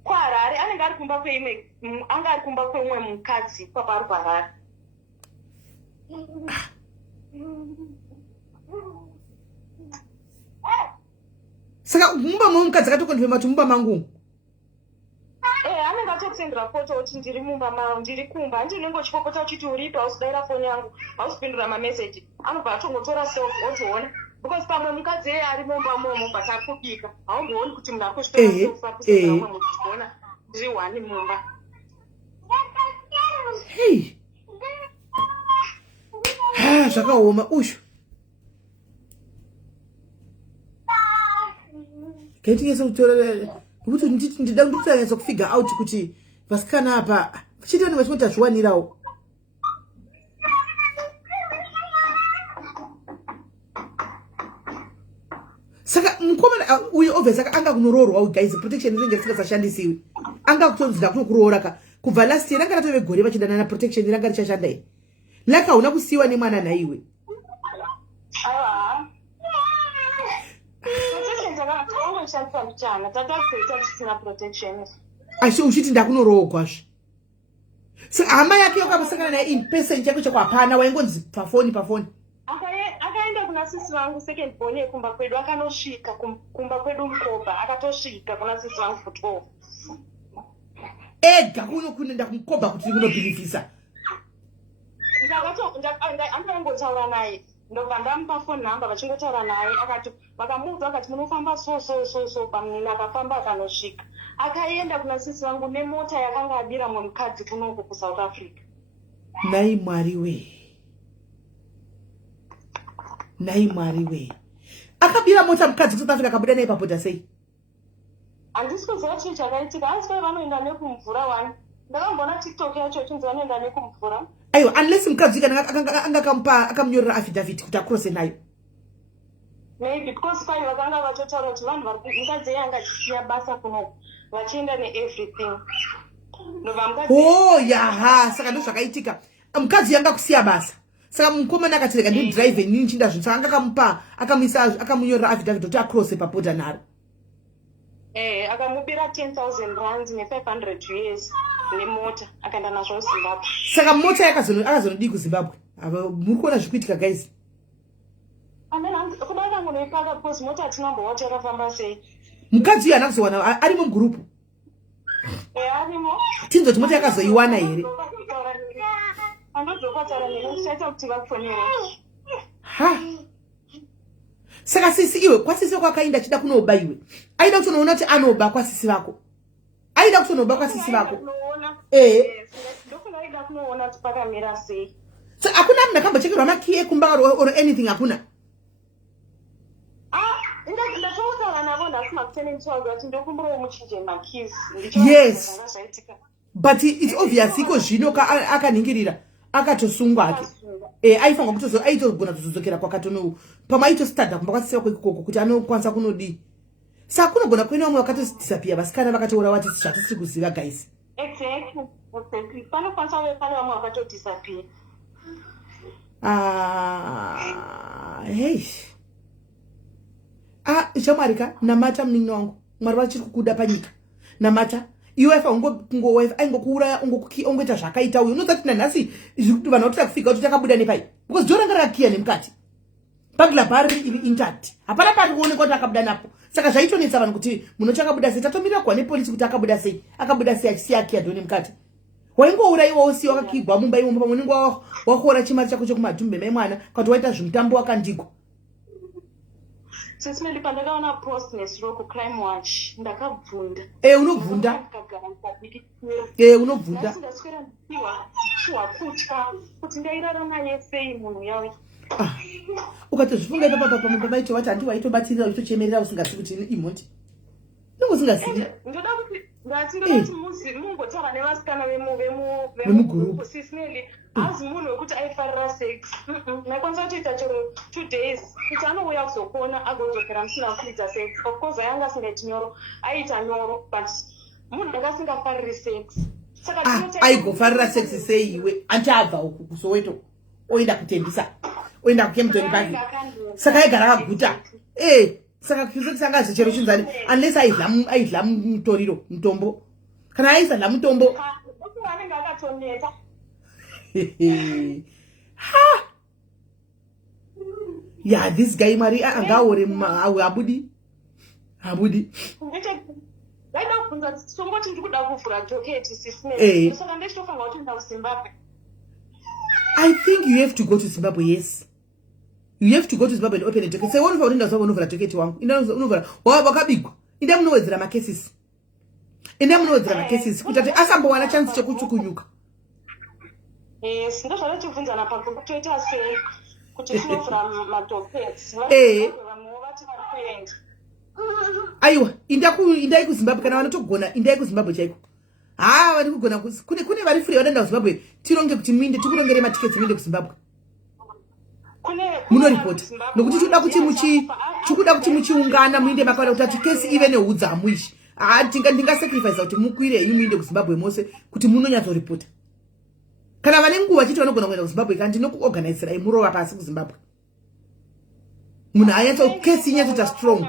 Kwarari anenge ari kumba kweimwe anga ari kumba kwemwe mukadzi papa Harare. Saka mumba mukadzi akatokonfirma kuti mumba mangu. Anenge atokusendera foto kuti ndiri mumba mavo, ndiri kumba. Handiti unenge uchipopota uchiti uripo, hausidaira foni yangu, hausipindura mameseji. Anobva atongotora self otoona. Because pamwe mukadzi ari mumba momo basa kubika. Haumbooni kuti munhu akusvika sofa kusendera mumwe munhu kuona ndiri wani mumba. Hey. Zvakaoma usho. Kaitiyesa kutora kuti ndida kutanyasa kufigure out kuti vasikana apa chitani vachikuita zviwanirawo. Saka mukomana uyu obvious saka anga kunoroorwa guys, protection inenge isingasashandisiwi. Anga kutonzida kunokuroora ka kubva last year anga ratove gore vachidana na protection iranga richashanda here. Laka una kusiwa nemwana naiwe. Asi uchiti ndakunoroogwa zve. Saka hama yake yakabasangana naye in person chako chakwapana waingonzi pafoni. Akaenda kuna sisi vangu second born yekumba kwedu, akanosvika kumba kwedu Mkoba, akatosvika kuna sisi vangu for 12. Ega kunokuenda kuMkoba kuti kunobhilifisa. Angangotaura naye, ndobva ndamupa phone number, vachingotaura naye, akati vakamuudza akati munofamba so pamunhu akafamba akanosvika. Akaenda kuna sisi vangu nemota yakanga adira mumwe mukadzi kunoko kuSouth Africa. Nai Mwari we. Akabira mota mukadzi kuSouth Africa akabuda naye pabhodha sei? Handisi kuziva chii chakaitika, asi pave vanoenda nekumvura wani. ndakambona TikTok yacho chinzi vanoenda nekumvura. Aiwa, unless mukadzi kana akamunyorera affidavit kuti akrose nayo. Maybe because fine vakanga vatotaura kuti vanhu mukadzi yanga achisiya basa kuno vachienda neeverything. Oh yaha, saka ndo zvakaitika. Mukadzi yanga kusiya basa. Saka mukomana akati rega ndi drive nini chinda zvinhu saka akamupa akamunyorera affidavit kuti akrose paboda naro. Akamubira 10,000 rands ne500 US nemota akaenda nazvo Zimbabwe. Saka mota akazonodi kuZimbabwe. Muri kuona zvikuitika guys. Kuda ngonoipaka because mota atinambowati yakafamba sei. Mukadzi uyu haana kuzowana arimo mugurupu. Arimo. Tinzoti mota yakazoiwana here. Andodzokwataura nekusaita kuti vakufonere. Ha. Saka sisi iwe kwasisi wako akaenda achida kunoba iwe. Aida kutonoona kuti anoba kwasisi vako. Aida kutonoba kwasisi vako. Ndokuna aida kunoona kuti pakamira sei. So hakuna munhu akambochekerwa maki ekumba or anything hakuna. Ndatoutaura navo ndasina kutenentsvaga kuti ndokumbirawo muchinje makisi. Yes. But it's obvious iko zvino akanhingirira akatosungwa ake. Aifanwa kuti aitogona kuzodzokera kwakatono pamaitostada kumba kwasisi kwekoko kuti anokwanisa kunodi. Saka kunogona kuenda vamwe vakatodisappear vasikana vakatoura vati zvatisiri kuziva guys. Exactly. Panokwanisa kuve pane vamwe vakatodisappear. Hey. Chamarika namata muningi wangu. Mwari vachiri kukuda panyika. Namata iwefa ungowife aingokuuraya ungoita zvakaita uyu unoziva kuti nanhasi vanhu vatira kufika kuti takabuda nepai because dho ranga rakakiya nemukati bagla bhari iri intact hapana pari kuonekwa kuti akabuda napo saka zvaitonetsa vanhu kuti munhu chakabuda sei tatomirira kuwa nepolisi kuti akabuda sei achisiya akiya dho nemukati waingouraiwawo si wakakigwa mumba imomo pamwe unenge wakuora chimari chako chokumadhumbe maimwana kuti waita zvimutambo wakandigwa. Since pandakaona post nesiroko crime watch ndakabvunda. Unobvunda? Unobvunda? Ndaswera ndiwa kutya kuti ndairarama yesei munhu yawe. Ukatozvifunga ipapa pamwe vaito vati handiwa itobatirira utochemerera usingazivi kuti imhoti. Nongo usingazivi. Ndoda kuti ndatinga kuti mungotaura nevasikana vemugurupu sisineli hazi munhu wekuti aifarira sex. Nakwanisa kutoita chero 2 days kuti anouya kuzokuona agodzokera musina kuita sex. Of course ayanga asingaiti nyoro aiita nyoro but munhu akasingafariri sex. Aigofarira sex sei iwe anchabva uku kusoweto oenda kutembisa oenda kukemtoni pake saka aigara akaguta saka kusangazi chero chinzani unless aidla mutoriro mutombo kana aisadla mutombo anenge akatoneta. Yeah, this guy Mari angaore abudi ndaida kubvunza songoti ndikuda kuvhura joketi sisine saka ndechitofunga kuti nda kuZimbabwe. I think you have to go to Zimbabwe. Yes, you have to go to Zimbabwe and open a ticket. Say one for Linda Zonovra ticket wangu. Inda unovra. Wakabigwa. Inda munowedzera macases. Kuti asambo wana chance chekuchukunyuka. Ndo zvavachibvunza napapo kutoita sei kuti tinovhura madoketi. Vati vari kuenda. Aiwa, indai kuZimbabwe kana vanotogona indai kuZimbabwe chaiko. Vari kugona kune vari free vanoenda kuZimbabwe tironge kuti minde tikurongere matiketi minde kuZimbabwe. Munoripota nokuti tikuda kuti muchiungana muinde makaona kuti kesi ive neudza hamuishi. Ndingasacrifice kuti mukwire muinde kuZimbabwe mose kuti munonyatsaripota. Kana vane nguva chiti vanogona kuenda kuZimbabwe kandi ndinokuorganizerai murova pasi kuZimbabwe. Munhu kesi inyatsoita strong.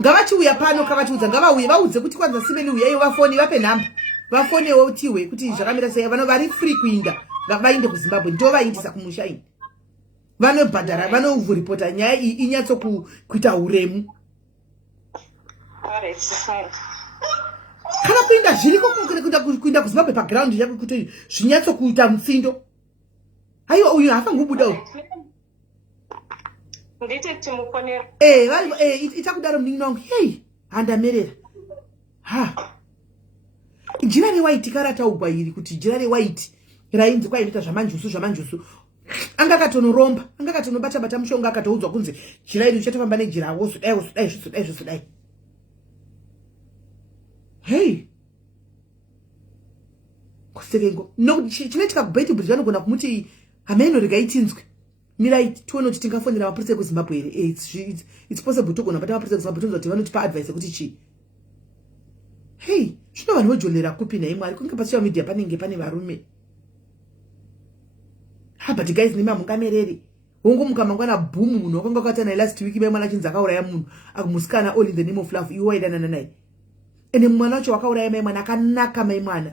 Ngavachiuya pano kavatiudza vaudze kuti kwanza simeni uyai vafoni vape nhamba vafonewo utiwe kuti zvakamira sei vano vari free kuinda vainde kuZimbabwe ndo vaindisa kumusha ini vanobhadhara vanovhuripota nyaya iyi inyatso kuita uremu kana kuinda zviriko kuinda kuZimbabwe paground yako kuti zvinyatso kuita mutsindo. Aiwa uyu hafangobudawo itakudaro muningi wangu handamerera jira rewaiti karataugwa iri kuti jira rewaiti rainzi kwainoita zvamanjusu angakatonoromba angakatonobata mushonga akatoudzwa kunzi jira iri uchatofamba nejirawo zvodai. kusekengo no chinoitika kubhaiti bridge vanogona kumuti hameno regai tinzwe mirai tione kuti tingafonera mapurisa ekuzimbabwe here it's possible togona bata mapurisa ekuzimbabwe tonzwa kuti vanotipa advice ekuti chii hei zvino vanhu vojolera kupi nai mwari kunge pasocial media panenge pane varume but guys nima mungamereri hongo mukamangwana boom munhu wakanga kwatana last week mai mwana achinzi akauraya munhu akumusikana all in the name of love iwe waidanana naye ende mwana wacho wakauraya mai mwana akanaka mai mwana.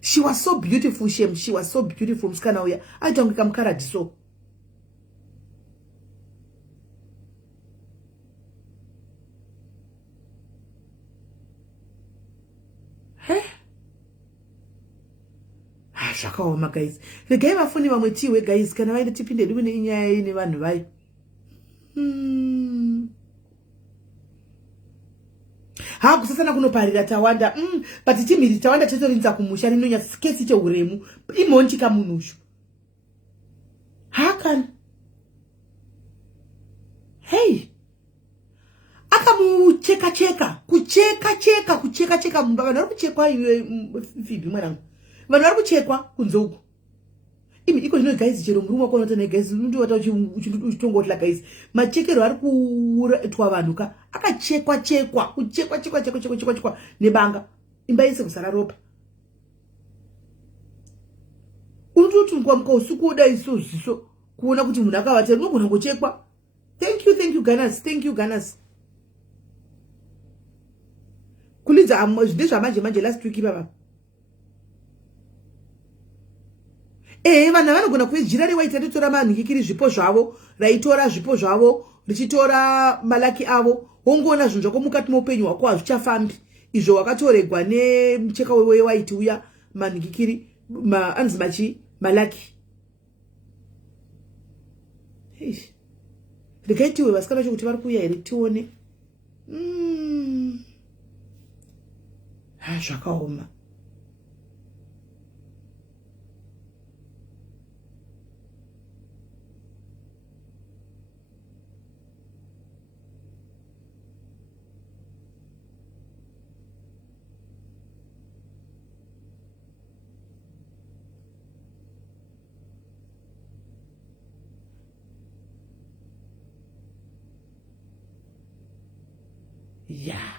She was so beautiful, Shem. She was so beautiful. Mskana uya. I don't come karadiso. Hey? Shakaoma, guys. The game of funny mamwetiwe, guys. Can I tip in the doing in anyone, right? Haku sasa na kunoparira tawanda but chimiri tawanda chetorinza kumusha rinonya skesi cheuremu imonchika munushu hakan hey akamucheka kucheka mumba vanhu vari kuchekwa iwe Phoebe mwanangu vanhu vari kuchekwa kunzoku imi iko zvino guys chero murume wako unotana guys unondo wata uchitongotla guys machekero ari kuitwa vanhu ka akachekwa kuchekwa nebanga imba yese kusara ropa unototi ngwamka usiku oda iso kuona kuti munhu akavata unogona ngochekwa. Thank you Ganas. Kulidza ndizva manje last week baba vanhu vanogona kuizvira rewaita ritora manhikiri zvipo zvavo raitora zvipo zvavo richitora malaki avo wongoona zvinhu zvako mukati meupenyu hwako hazvichafambi izvo wakatoregwa nemucheka wewaiti uya manhikiri anzi machi malaki rekaitiwe vasikana vacho kuti vari kuuya here tione zvakaoma. Yeah.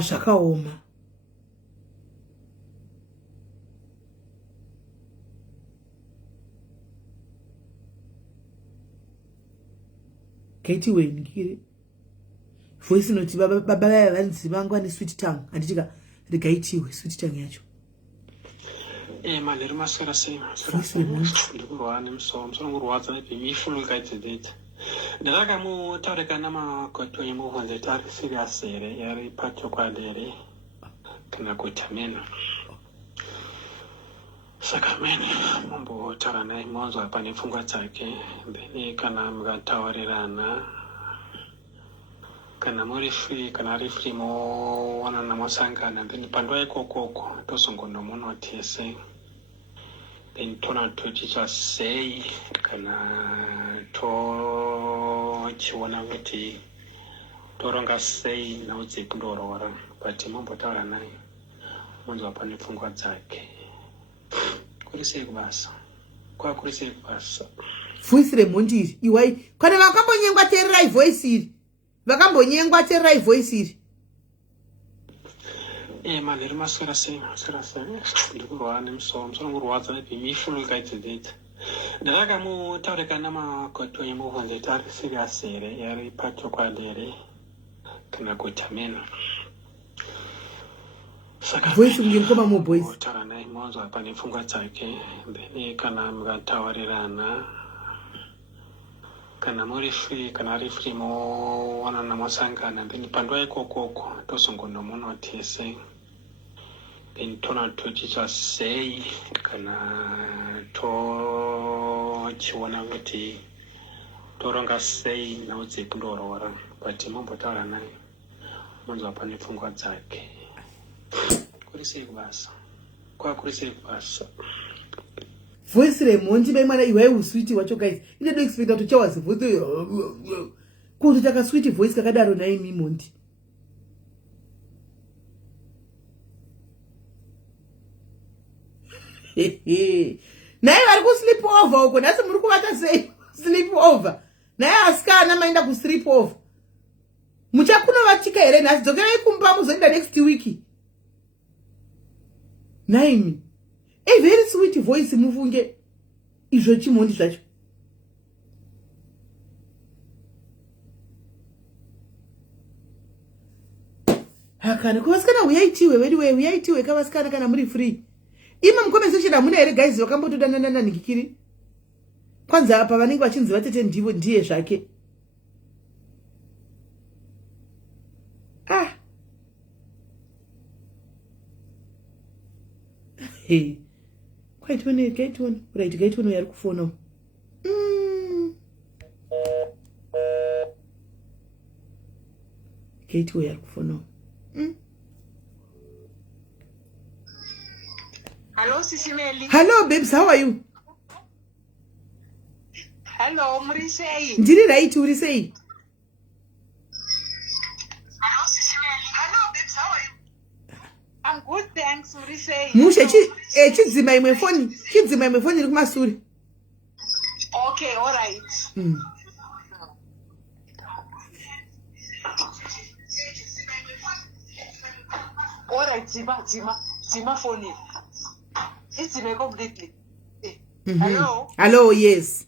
Zvakaoma. Kaiti wenikire voice note baba vanzi vangwa ne sweet tongue anditika regaitiwe sweet tongue yacho malero masera sema ndikurwa nemusoro ngurwadza nepemifuno kaitsedete ndaka mu tareka nama kwato yemuvanze tari serious here yari pacho kwadere kana kutamena sakameni mambo tara naye mwanzo hapa ni pfungwa dzake mbeni kana mukataurirana kana muri free kana ari free mowanana masangana mbeni pandwa ikokoko tozongonomunotese then tona tochicha sei kana tochiona kuti toronga sei naudze kundorora but mambotaura naye mwanzo hapa ni pfungwa dzake kurisei kubasa kwakurisei kubasa voice remondiri iwai kana vakambonyengwa tererai voice iri vakambonyengwa tererai voice iri malero masera sema ndikurwa nemusoro ngurwadza nepemifuno kaitsedete ndaka mu tareka nama kwato yemuvanze tari serious here yari pacho kwadere kana kutamena voice ngirikoma mu boys tara naye mwanzo hapa ni pfungwa dzake mbeni kana mukataurirana kana muri free kana ari free mowanana masangana mbeni pandwa ikokoko tozongonomunotese then tona tochicha sei kana tochiona kuti toronga sei naudze kundorora but mombotaura naye munzwa pane pfungwa dzake. Kuri sei basa? Kuri sei basa? Voice remonti mwana iwe uswiti wacho guys. Ine do expect to chawa voice. Kuti taka sweet voice kakadaro naye Monti. Naye vari ku sleep over uko nasi muri kuvata sei sleep over. Naye asikana maenda ku sleep over. Muchakuno vatika here nasi dzokerai kumba muzoenda next week. Naimi. A very sweet voice mufunge izvo chimondi zvacho. Hakana kuvasikana uyaitiwe wewe uyaitiwe kavasikana kana muri free. Ima mcomment section amuna here guys vakambotodanana nikikiri. Kwanza apa vanenge vachinzi vatete ndivo ndiye zvake. Hey. Quite one, right, get one yari kufona. Get one yari kufona. Hello, Sisimeli. Hello, babes, how are you? Hello, Murisei. Ndiri right, Murisei. Hello, Sisimeli. Hello, babes, how are you? I'm good, thanks, Murisei. Mushe chidzima imwe phone iri kumasuri. Okay, all right. All right, Zima phone. It's Zima completely. Hello? Hello, yes.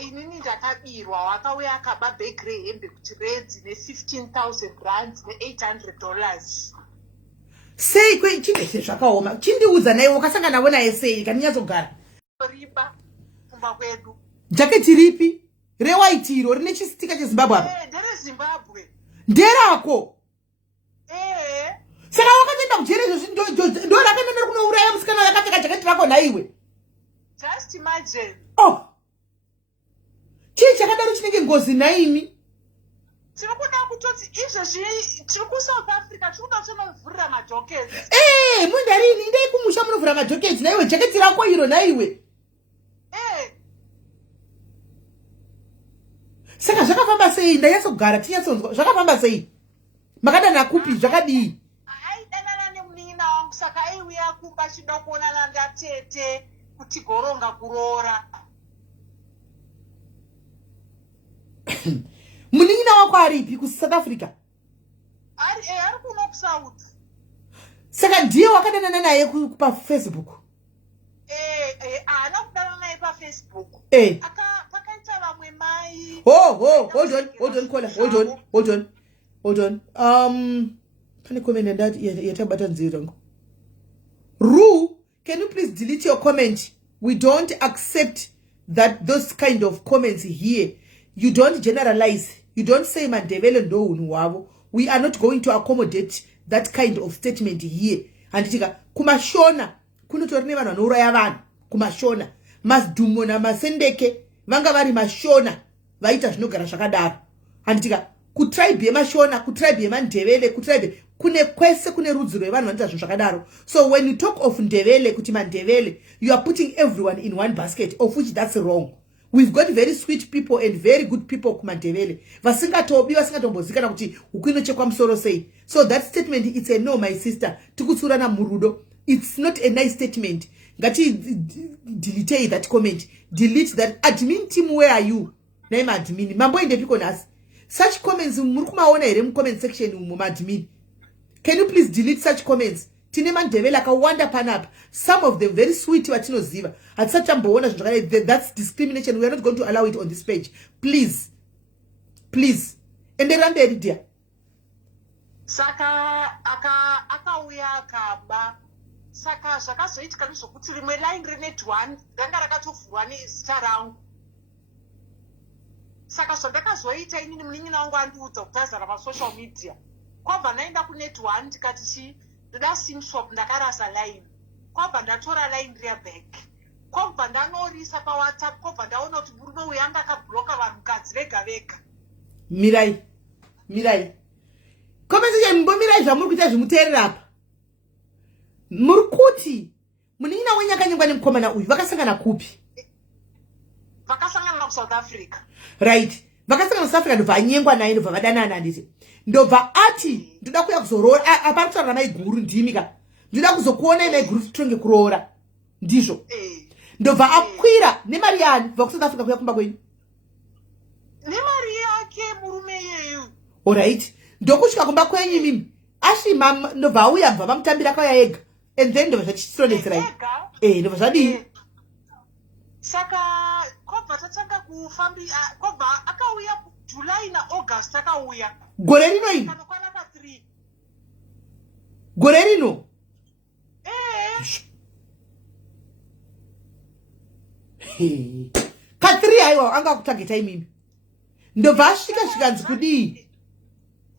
Inini ndakabirwa wakauya akaba bakery hembe kuti reds ne$15,000 ne$800. Sei chinde zvakaoma. Chindiudza naye wakasanga navo naye sei kaninyazogara. Riba kumba kwedu. Jacket ripi? Rewhite iro rine chistika cheZimbabwe apa? Ndere Zimbabwe. Nderako. Saka wakatenda kujere izvo ndo rakanenda kunouraya musikana akapfeka jaketi rako naiwe. Just imagine. Chii chakadaro chinenge ngozi naimi? Tinokuda kutoti izvezvi tiri kuSouth Africa tinoda kutovhurira majoketi. Mundarini ndei kumusha munovhura majoketi naiwe jaketi rako iro naiwe. Saka zvakafamba sei? Ndayatsogara tinyatsonzwa zvakafamba sei? Makadana kupi zvakadii? Aidanana nemunin'ina wangu saka aiuya kumba achida kuonana ndatete kuti goronga kuroora. Munin'ina wako aripi kuSouth Africa? Ari kuno kuSouth. Saka ndiye wakadanana naye paFacebook? Haana kudanana naye paFacebook. Pakaita vamwe mai. Hold on. Pane comment yatabata nzira ngo. Ru, can you please delete your comment? We don't accept those kind of comments here. You don't generalize. You don't say Mandevele ndo unhu wavo. We are not going to accommodate that kind of statement here. Anditika kumashona kunotorine vanhu vanouraya vanhu kumashona. Masdhumo namasendeke vanga vari mashona vaita zvinogara zvakadaro. Anditika kutribe yemashona, kutribe yeMandevele, kutribe kune kwese kune rudzi rwevanhu vanoita zvinhu zvakadaro. So when you talk of Ndevele kuti Mandevele, you are putting everyone in one basket, of which that's wrong. We've got very sweet people and very good people kumandevele. Vasingatobi vasingatombozikana kuti ukwinochekwa musoro sei. So that statement, it's a no, my sister. Tukutsurana murudo. It's not a nice statement. Ngati delete that comment. Delete that. Admin team, where are you? Name admin. Mambo inde piko nasi. Such comments murukumaona here mu comment section mu admin. Can you please delete such comments? Tine Mandevele akawanda panapa. Some of them very sweet watinoziva. At such that's discrimination. We are not going to allow it on this page. Please. And they ran the idea. Saka akauya akaba. Saka zvakazoitika nezvokuti rimwe line renet 1 ranga rakatovhurwa nezita rangu. Saka zvandakazoita inini munin'ina wangu andiudza kutazara pasocial media. Kwabva ndaenda kunet 1 tikati ndoda sim shop ndakarasa line. Kwabva ndatora line rear back. Kwabva ndanorisa paWhatsApp. Kwabva ndaona kuti murume uyu anga akabhuroka vanhukadzi vega vega. mirai conversation mbomirai zvamuri kuita zvimuteerera apa muri kuti munin'ina wenyu akanyengwa nemukomana uyu vakasangana kupi? vakasangana kuSouth Africa. Right, vakasangana kuSouth Africa ndobva anyengwa naye ndobva vadanana handiti ndobva ati ndoda kuya kuzoroora apari kutaura mai guru ndimi ka ndoda kuzokuona mai guru titonge kuroora ndizvo ndobva akwira nemari yani kubva kuSouth Africa kuya kumba kwenyu nemari yake murume yeyu. Alright, ndokusvika kumba kwenyu mimi ashima ndobva auya bva vamutambira kauya ega and then ndobva zvachitonetserai ndobva zvadii saka kwabva tatanga kufambi kwabva akauya July naAugust akauya gore rino ino kanokwana ka3 gore rino ka3 aiwa anga kutagetai mimi ndobva asvika zvikanzi kudii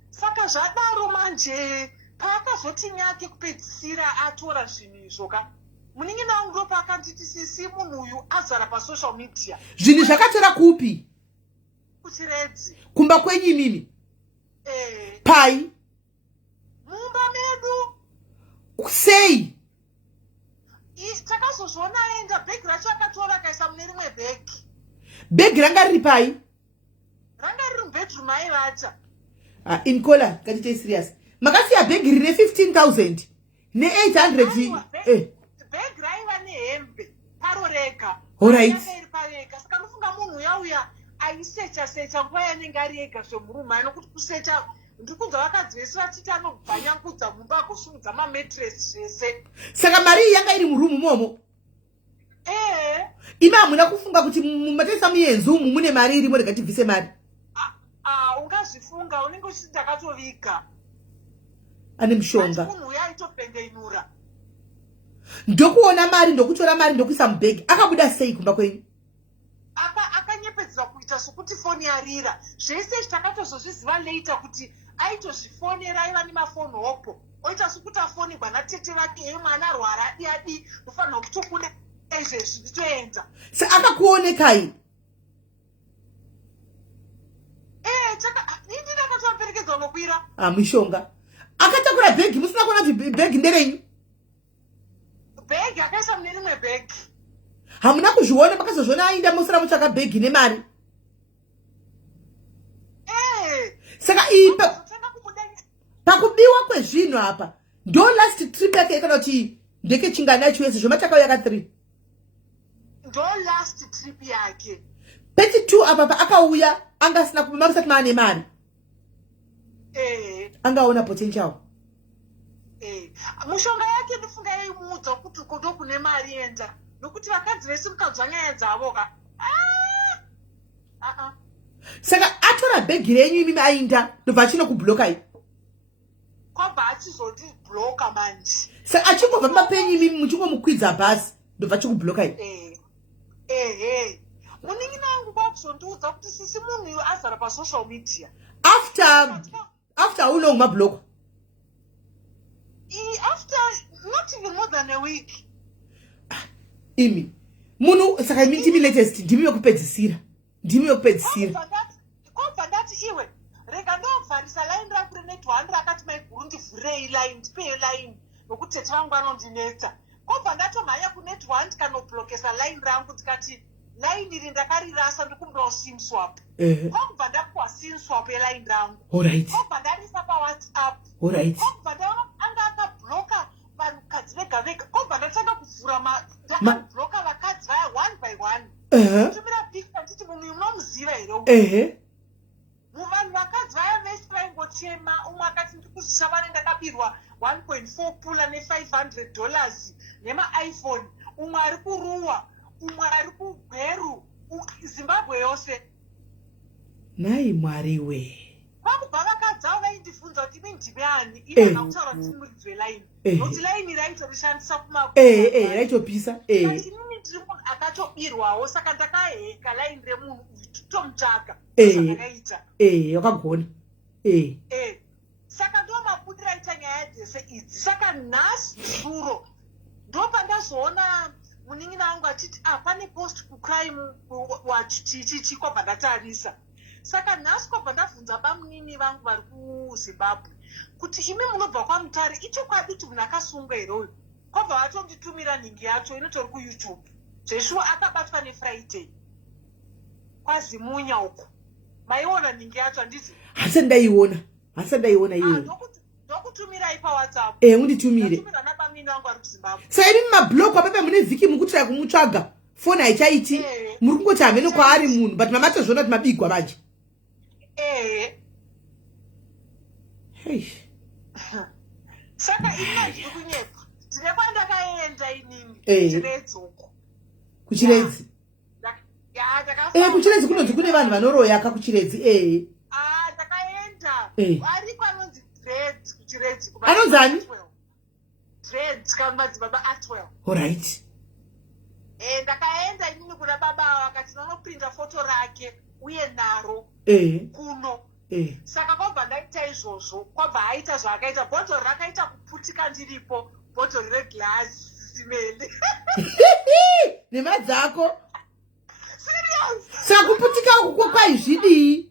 saka zvadaro manje paakazoti nyake kupedzisira atora zvinhu izvo ka munin'ina wangu ndo paakanditi sisi munhu uyu azara pasocial media. Zvinhu zvakatora kupi? Kuchiredzi. Kumba kwenyu mimi? Pai? Mumba medu. Sei? Takazozviona aenda bhegi racho akatora akaisa mune rimwe bhegi. Bhegi ranga riri pai? Ranga riri mubedroom aivacha. Inkola, ngatiite serious. Makasiya bhegi rine 15,000 ne800 bhegi raiva nehembe paro rega. Alright. Saka nofunga munhu yauya aisecha nguva yanenge ari ega zvemurume anokuti kusecha ndikunzwa vakadzi vese vachiti anobvanyangudza mumba agosumudza mametress zvese. Saka mari iyi yanga iri murumu momo? Imi hamuna kufunga kuti mumataisa muyenzu umu mune mari irimo rega tibvise mari? Ungazvifunga unenge uchiti ndakatoviga. Ane mushonga. Munhu uya aitopendeinura. Ndokuona mari ndokutora mari ndokuisa mubhegi akabuda sei kumba kwenyu? Akanyepedzwa kuita sokuti foni yarira. Zvese takatozozviziva later kuti aitozvifonera aiva nemafoni hopo. Oita sokuti afonirwa natete vake mwana arwara adi ufanira kutokuna izvezvi zvitoenda. Akakuonekai? Ini ndakatovaperekedza unokwira. Mushonga. Akatakura bhegi musina kuona kuti bhegi nderenyu? Bhegi akaisa mune rimwe bhegi. Hamuna kuzviona makazozviona aenda musara mutsvaka bhegi nemari? Saka pakubiwa kwezvinhu apa ndo last trip yake kana kuti ndeke chingana chiwese zvomatakauya ka3 ndo last trip yake. Peti 2 apa akauya angasina kubima musati maane mari. Angaona potential. Mushonga yake ndofunga yaimuudza kuti kodo kune mari enda nokuti vakadzi vese mukadzwa nyaya dzavo ka. Saka atora bhegi renyu imimi ainda ndobva achinokubhulokai? Kwabva achizoti bloka manje. Saka achingobva mumapenyu imimi muchingomukwidza bhasi ndobva achikubhulokai? Munin'ina wangu kwakuzondiudza kuti sisi munhu uyu azara pasocial media. After how long mabhlokwa? After not even more than a week. Imi munhu saka ndimi latest ndimi yokupedzisira. Kobva ndati iwe rega ndovharisa line rangu rine200 akati maiguru ndivhurei line ndipei line nokuti tete vangu vanondinetsa. Kobva ndatomhanya kunet1 kanoblokesa line rangu ndikati line iri ndakarirasa ndikumbira sim swap. Kobva ndapuwa sim swap yeline rangu. Kobva ndarisa paWhatsApp. Kobva anga akabloka vanhukadzi vega vega. Kobva ndatanga kuvhura ndakabloka vakadzi vaya 1 by 1. Kutumira picture nditi munhu uyu munomuziva here? Muvanhu vakadzi vaya vese vaingochema. Umwe akati ndikuzvisha vane ndakabirwa 1.4 pula ne$500 nemaiphone. Umwe ari kuruwa, umwe ari kugweru, Zimbabwe yose. Nai mwari we. Kwakubva vakadzi avo vaindifunza kuti imi ndimi ani ivo vakutaura kuti muridzwe line. Nokuti line raitorishandisa raitopisa. Inini ndiri munhu akatobirwawo saka ndakaheka line remunhu tomutsvaka. Zvakaita. Wakagona. Saka ndo mabudira aita nyaya dzese idzi. Saka nhasi suro ndo pandazoona munin'ina wangu achiti pane post kucrime watch chichi kwabva ndatarisa saka nhasi kwabva ndabvunza bamunini vangu vari kuzimbabwe kuti imi munobva kwaMutare ichokwadi kuti munhu akasunga here uyu kwabva vatonditumira nhingi yacho inotori kuYouTube zveshuwa akabatwa neFriday kwaZimunya uko maiona nhingi yacho handizi hasa ndaiona iwe ndokutumirai paWhatsApp unditumire nabamunini vangu vari kuZimbabwe saka imi mumabhlog apape mune vhiki mukutira kumutsvaga foni haichaiti muri kungoti hamene kwaari munhu but mamatozviona kuti mabigwa manje saka ini handiri kunyepa ndine kwandakaenda inini kuchiredzi uko kuchiredzi kuchiredzi kunonzi kune vanhu vanoroyaka kuchiredzi ndakaenda ariko anonzi Dread kuchiredzi anonzani Dread kamadzibaba Atwell alright ndakaenda inini kuna baba vakati vanoprinda foto rake uye naro kuno saka kwabva ndaita izvozvo kwabva aita zvaakaita bhodhoro rakaita kuputika ndiripo bhodhoro reglasi simende nemadzako serious saka kuputika uko kwaizvidii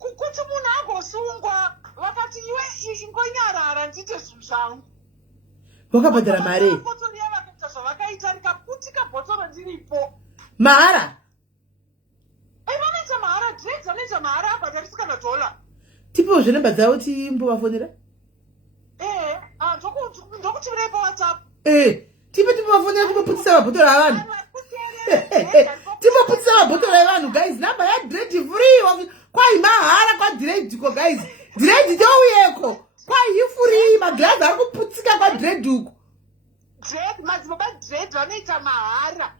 kuti munhu agosungwa vakati iwe ingonyarara ndiite zvinhu zvangu wakabhadhara mare foto riya vakaita zvavakaita rikaputika bhotoro ndiripo mahara vanoita mahara Dreads vanoita mahara abhadharisi kana $1 tipewo zvenamba dzavo timbovafonera ndokutivirai paWhatsApp tipe timbovafonera timboputisa mabhotoro avanhu timboputisa mabhotoro evanhu guys namba yaDread free kwai mahara kwaDread ko guys Dread touyeko kwai ifree magirazi ari kuputsika kwaDread uko madzibaba Dread vanoita mahara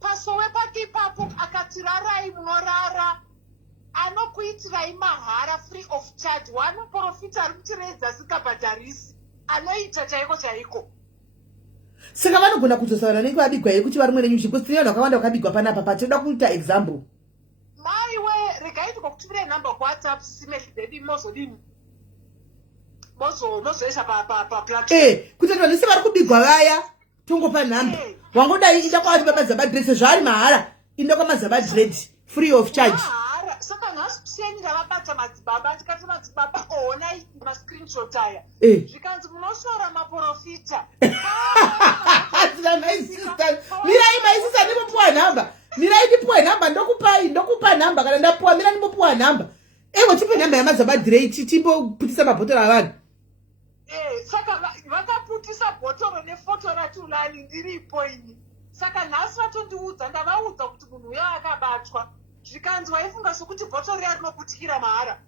pasowe pake ipapo akati rarai munorara anokuitirai mahara free of charge wanoprofita ari kuchiredza asikabhadharisi anoita chaiko chaiko saka vanogona kuzosavana nenge vabigwa here kuti vari mwenenyu because tine vanhu vakawanda vakabigwa panapa patinoda kuita example maiwe regaitwa kutumirai namba kuWhatsApp simebebi mozodini mozoisa paplatform kuti vanhu vese vari kubigwa vaya tongopa nhamba wangodai inda kwavari bamadzaba Dread sezvaari mahara inda kwamadzaba Dread free of charge saka nhasi kuseni ndavabata madzibaba ndikati madzibaba onai mascreenshot aya zvikanzi munosora maprofita mirai maisisa ndimopuwa nhamba mirai ndipuwe nhamba ndokupa nhamba kana ndapuwa mira ndimopuwa nhamba tipe nhamba yamadzaba Dread timboputisa mabhotoro avanhu saka vakaputisa bhotoro nefoto ratulani ndiripo ini saka nhasi vatondiudza ndavaudza kuti munhu uyo akabatwa zvikanzi waifunga sokuti bhotoro riya rinoputikira mahara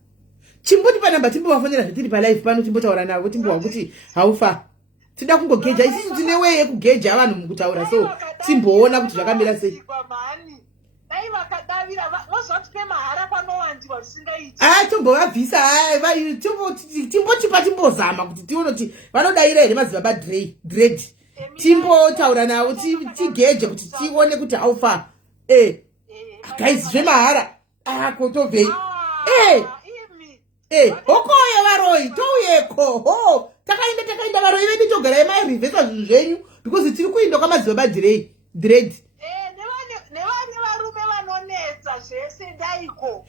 chimbotipa nhamba timbovafonera zvetiri palive pano timbotaura navo timbowa kuti haufa tida kungogeja isisi tine weye kugeja vanhu mukutaura so timboona kuti zvakamira sei dai vakadavira vozvatipe mahara panowandiwa zvisingaiti tombovabvisa timbotipa timbozama kuti tione kuti vanodaira here madzibaba Dread timbotaura navo tigeje kuti tione kuti haufa guys zvemahara kotobvei hokoyo varoi touyeko takaenda varoi vedu togarai mairivhesa zvinhu zvenyu because tiri kuinda kwamadzibaba Dread nevane varume vanonetsa zvese daiko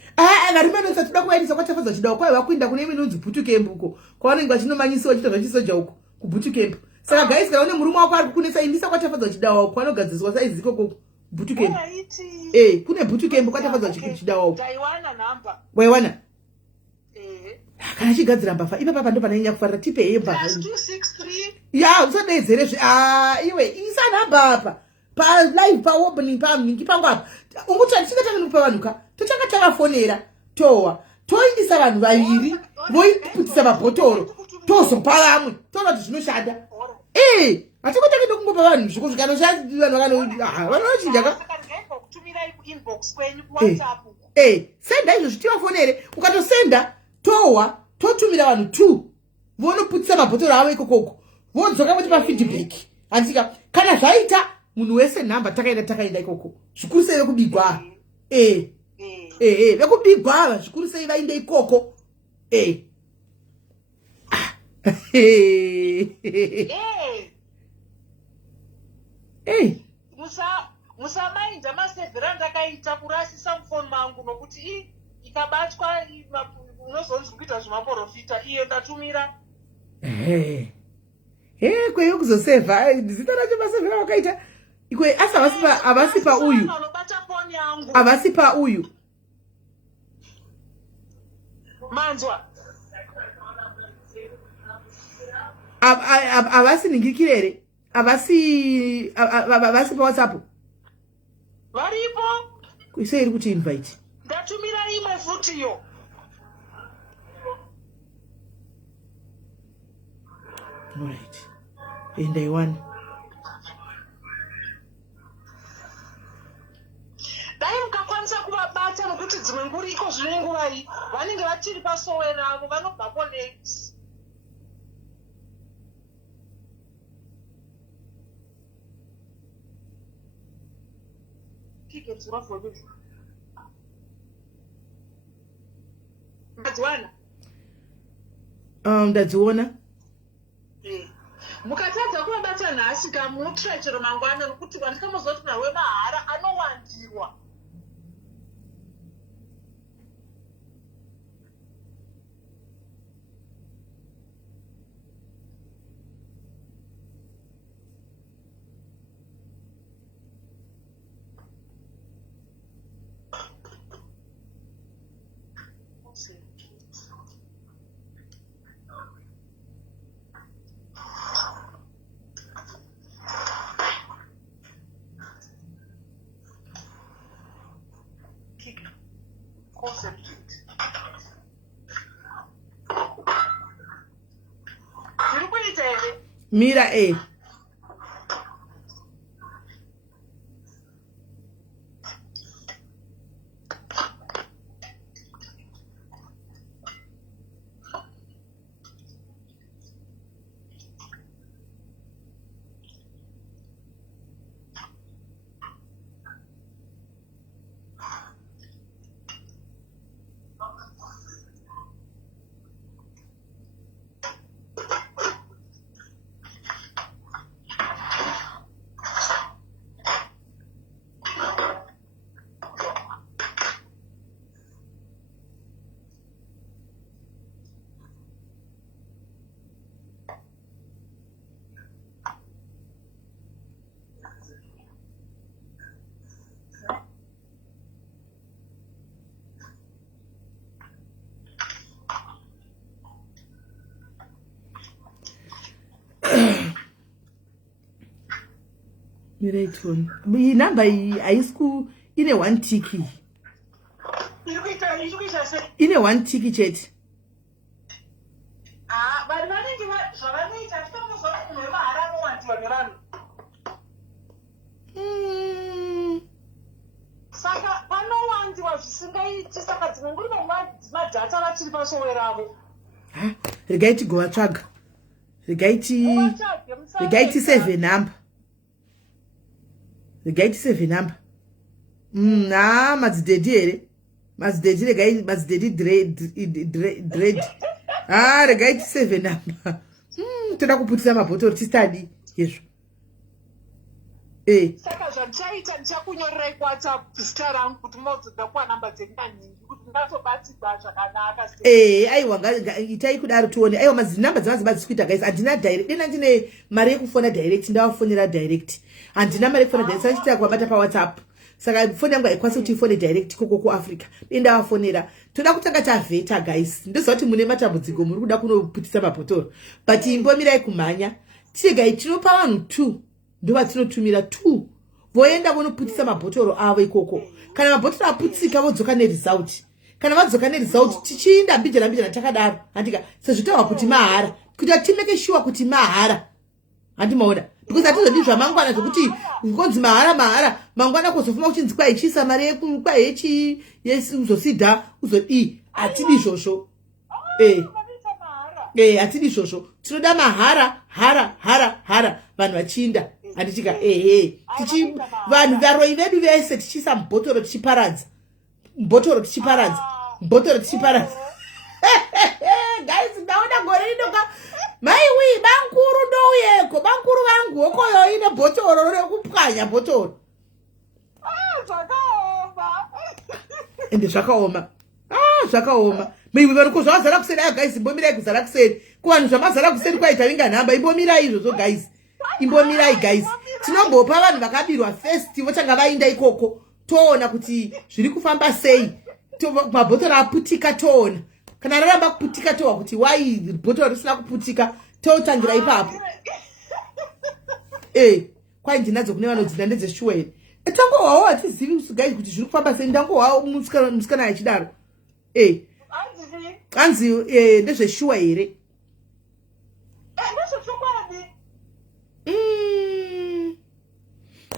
varume vanonetsa toda kuvaendesa kwatafadza chidao kwaiva kuinda kune minonzi Boothcamp uko kwavanenge vachinomanyisiwa chiita zvachisoja uko kuBoothcamp saka guys kana une murume wako ari kukunetsa indisa kwatafadza chidao uko vanogadziswa saizi ikoko Boothcamp kune Boothcamp kwatafadza chidao uko waiwana kana chigadzira mbavha ipapa ndo pananyanya kufarira tipe yembavha usodedzerezve iwe isa nhamba apa palive paopening pamuningi pangu apa unguti handichingatanga nekupa vanhu ka tochanga tavafonera towa toindisa vanhu vaviri voiputisa mabhotoro tozopa vamwe toona kuti zvinoshanda hatikotanga nekungopa vanhu zviko zvikanovanochinja senda izvozvo tivafonere ukatosenda towa totumira vanhu 2 vonoputisa mabhotoro avo ikokoko vodzoka voti pafeedback handika kana zvaita munhu wese nhamba takaenda ikoko zvikuru sei vekubigwa vekubigwa ava zvikuru sei vainde ikoko musamainda masevhera ndakaita kurasisa mufoni mangu nokuti ikabatwa unozonzi kuita zvemaprofita iye ndatumira kweyo kuzosevha zita racho masevhera wakaita ikwe asi avasipa uyu avasipa uyu manzwa avasiningikire here avasi pa WhatsApp varipo kuise iri kuti invite ndatumira imwe futiyo alright ndaiwana dai mukakwanisa kuvabata nokuti dzimwe nguri iko zvine nguva iyi vanenge vachiri pasowera avo vanobvapo late ndadziona mukatadza kuvabata nhasi kamutsva chero mangwana nokuti wandikamuzoti muna wemahara anowandirwa mira miraitoni iyi namba iyi haisiku ine 1 tiki ine 1 tiki chete vanhu vanenge zvavanoita tikamuzoti munhu wemahara anowandiwa nevanhu saka panowandiwa zvisingaiti saka dzimwe nguri madhata vachiri pasoweravo regai tigovatsvaga regai tisevhe namba regai tisevhe namba madzidhedhi here madzidhedhi regai madzidhedhi dread regai tisevhe namba toda kuputisa mabhotoro tisitadi izvo saka zvandichaita ndichakunyorerai kuwhatsapp zita rangu kuti mozoda kuwa namba dzenga nyingi kuti ndatobatirwa zvakanaka aiwa itai kudaro tione aiwa namba dzamazibatsi kuita guys handina direct dena ndine mari yekufona direct ndavafonera direct handina mari yekufona direct sandichitira kuvabata pawhatsapp saka foni yangu haikwanisi kuti ifone direct koko kuafrica ndendavafonera toda kutanga tavheta guys ndoziva kuti mune matambudziko muri kuda kunoputisa mabhotoro but imbomirai kumhanya tiregai tinopa vanhu 2 ndovatinotumira 2 voenda vonoputisa mabhotoro avo ikoko kana mabhotoro aputsika vodzoka neresult kana vadzoka neresult tichiinda mbijana takadaro handika sezvitaura kuti mahara kuti timeke sure kuti mahara handimaona because hatizodi zvamangwana zvokuti ngonzi mahara mangwana kuzofuma kuchinzi kwai chisa mari yekwai uzosida uzodi hatidi izvozvo hatidi izvozvo tinoda mahara hara vanhu vachiinda handitika vanhu varoi vedu vese tichiisa mbhotoro tichiparadza guys ndaona gore ridoka maiwi bankuru ndouyeko bankuru vangu okoyo ine bhotoro rekupwanya bhotoro ende zvakaoma. Zvakaoma. Mimi varikuzo zara kuseri ayo guys, imbomirai kuzara kuseri. Kuvanhu zvamazara kuseri kwaita vinga nhamba, imbomirai izvozvo guys. Imbomirai guys. Tinombopa vanhu vakabirwa first vochanga vainda ikoko. Toona kuti zviri kufamba sei. Mabhotoro aputika toona. Kana raramba kuputika towa kuti why bhotoro risina kuputika, totangira ipapo. Kwai ndinadzo kune vanodzina ndedzeshuwa here. Tangowawo hatizivi guys kuti zviri kufamba sei, ndangowawo musikana achidaro. Anzi ndezveshuwa here.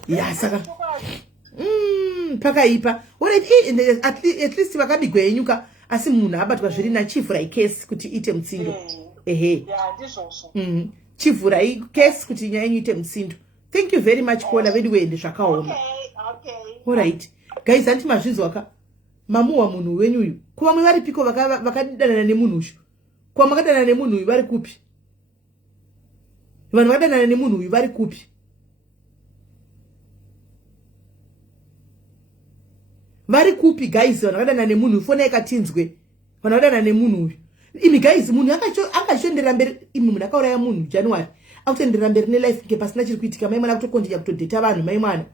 Ya saka pakaipa. At least vakabigwa yenyuka, asi munhu abatwa zviri nachivurai case kuti ite mutsindo. Chivurai case kuti nyaya yenyu ite mutsindo. Thank you very much Paula, very well zvakaoma. All right. Guys, anti mazvizwaka. Mamuwa munhu wenyu uyu. Kuva mwe vari piko vakadanana nemunhu uyu. Kuva makadanana nemunhu uyu vari kupi? Vanhu vakadanana nemunhu uyu vari kupi? Vari kupi guys, vanhu vakadanana nemunhu uyu, fona yakatinzwe. Vanhu vakadanana nemunhu uyu. Imi guys, munhu akashondera mberi, imi munhu akauraya munhu January. Akutenderera mberi nelife nke pasina chiri kuitika, mai mwana kutokontinja kutodheta vanhu mai mwana.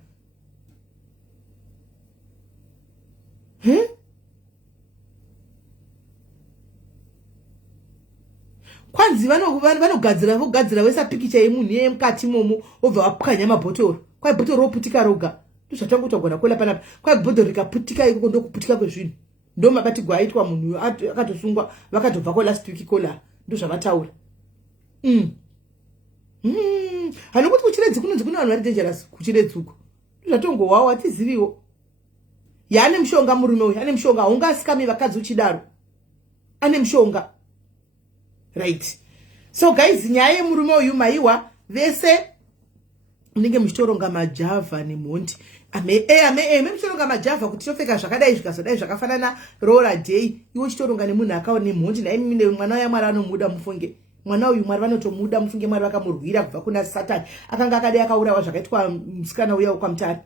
Kwanzi vanogadzira wesa pikicha yemunhu yemukati momo obva vapwanya mabhotoro. Kwai bhotoro roputika roga. Ndozvatangotogona kwela panapa. Kwai bhotoro rikaputika ikoko ndokuputika kwezvinhu. Ndo mabatigwa aitwa munhu akatosungwa vakatobva ko last week kola. Ndozvavataura. Hanokuti kuchiredzi kunonzi kuna vanhu vari dangerous kuchiredzi uko. Ndozvatongowawo atiziviwo. Yane mshonga murume uyu, ane mshonga, haungasikami vakadzi uchidaro. Ane mshonga. Right. So guys, nyaya yemurume uyu maiwa vese munenge muchitoronga majavha nemhondi. Muchitoronga majavha kuti topfeka zvakadai zvikazodai zvakafanana roller day. Iwo chitoronga nemunhu akaona nemhondi, naye mwana waMwari anomuda mufunge. Mwana uyu Mwari vanotomuda mufunge, Mwari vakamurwira kubva kuna Satani. Akanga akadai akaurawa zvakaitwa musikana uya kwamutare.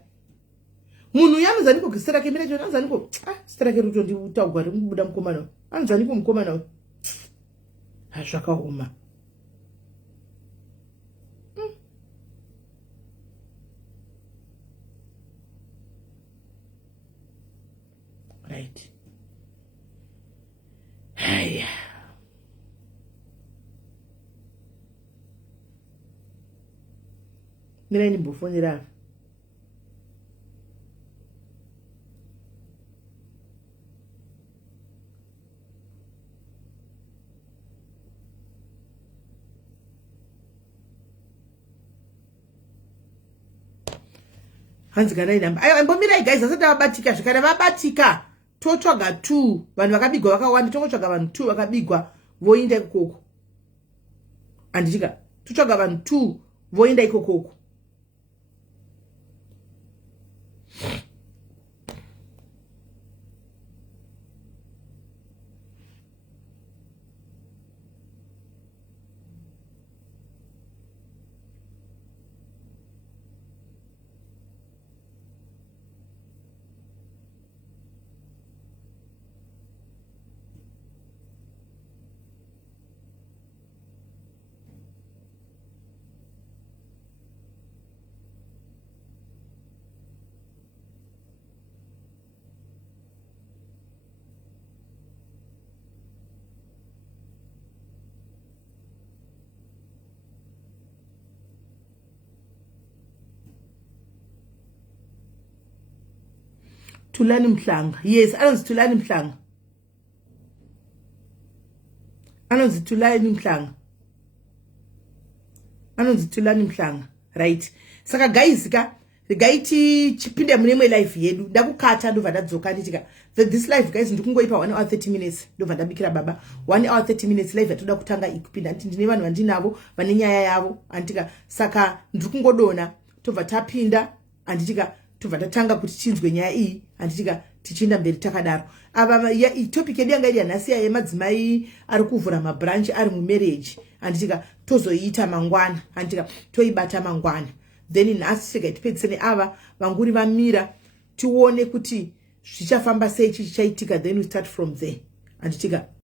Munhu yanozaniko kusera kemira chona anozaniko sera keruto nditaugwa rimubuda mukomana. Anozaniko mukomana. Zvakaoma. Right. Haya. Mira nimbofonera. Hanzi kanai namba. Ayo imbomirai guys, asati vabatika zvikana vabatika. Totsvaga 2 vanhu vakabigwa vakawanda, tongotsvaga vanhu 2 vakabigwa voinda ikoko. Anditika totsvaga vanhu 2 voinda ikoko. Tulani Mhlanga. Yes, anonzi Tulani Mhlanga. Anonzi Tulani Mhlanga. Anonzi Tulani Mhlanga. Right. Saka guys ka gaiti chipinde mune life yedu. Ndakukata ndobva ndadzoka nditika. This life guys ndikungoipa 1 hour 30 minutes. Ndobva ndabikira baba. 1 hour 30 minutes live yatoda kutanga ikupinda. Ndine vanhu vandinavo vane nyaya yavo. Antika saka ndikungodona tobva tapinda anditika tobva tatanga kuti chinzwe nyaya iyi anditika tichinda mberi takadaro. Ava topic yedu yanga iri yanhasi yemadzimai ari kuvhura mabranch ari mumarriage anditika tozoiita mangwana anditika toibata mangwana. Then nhasi tipedzisene ava vanguri vamira tione kuti zvichafamba sei chichaitika, then we start from there. Anditika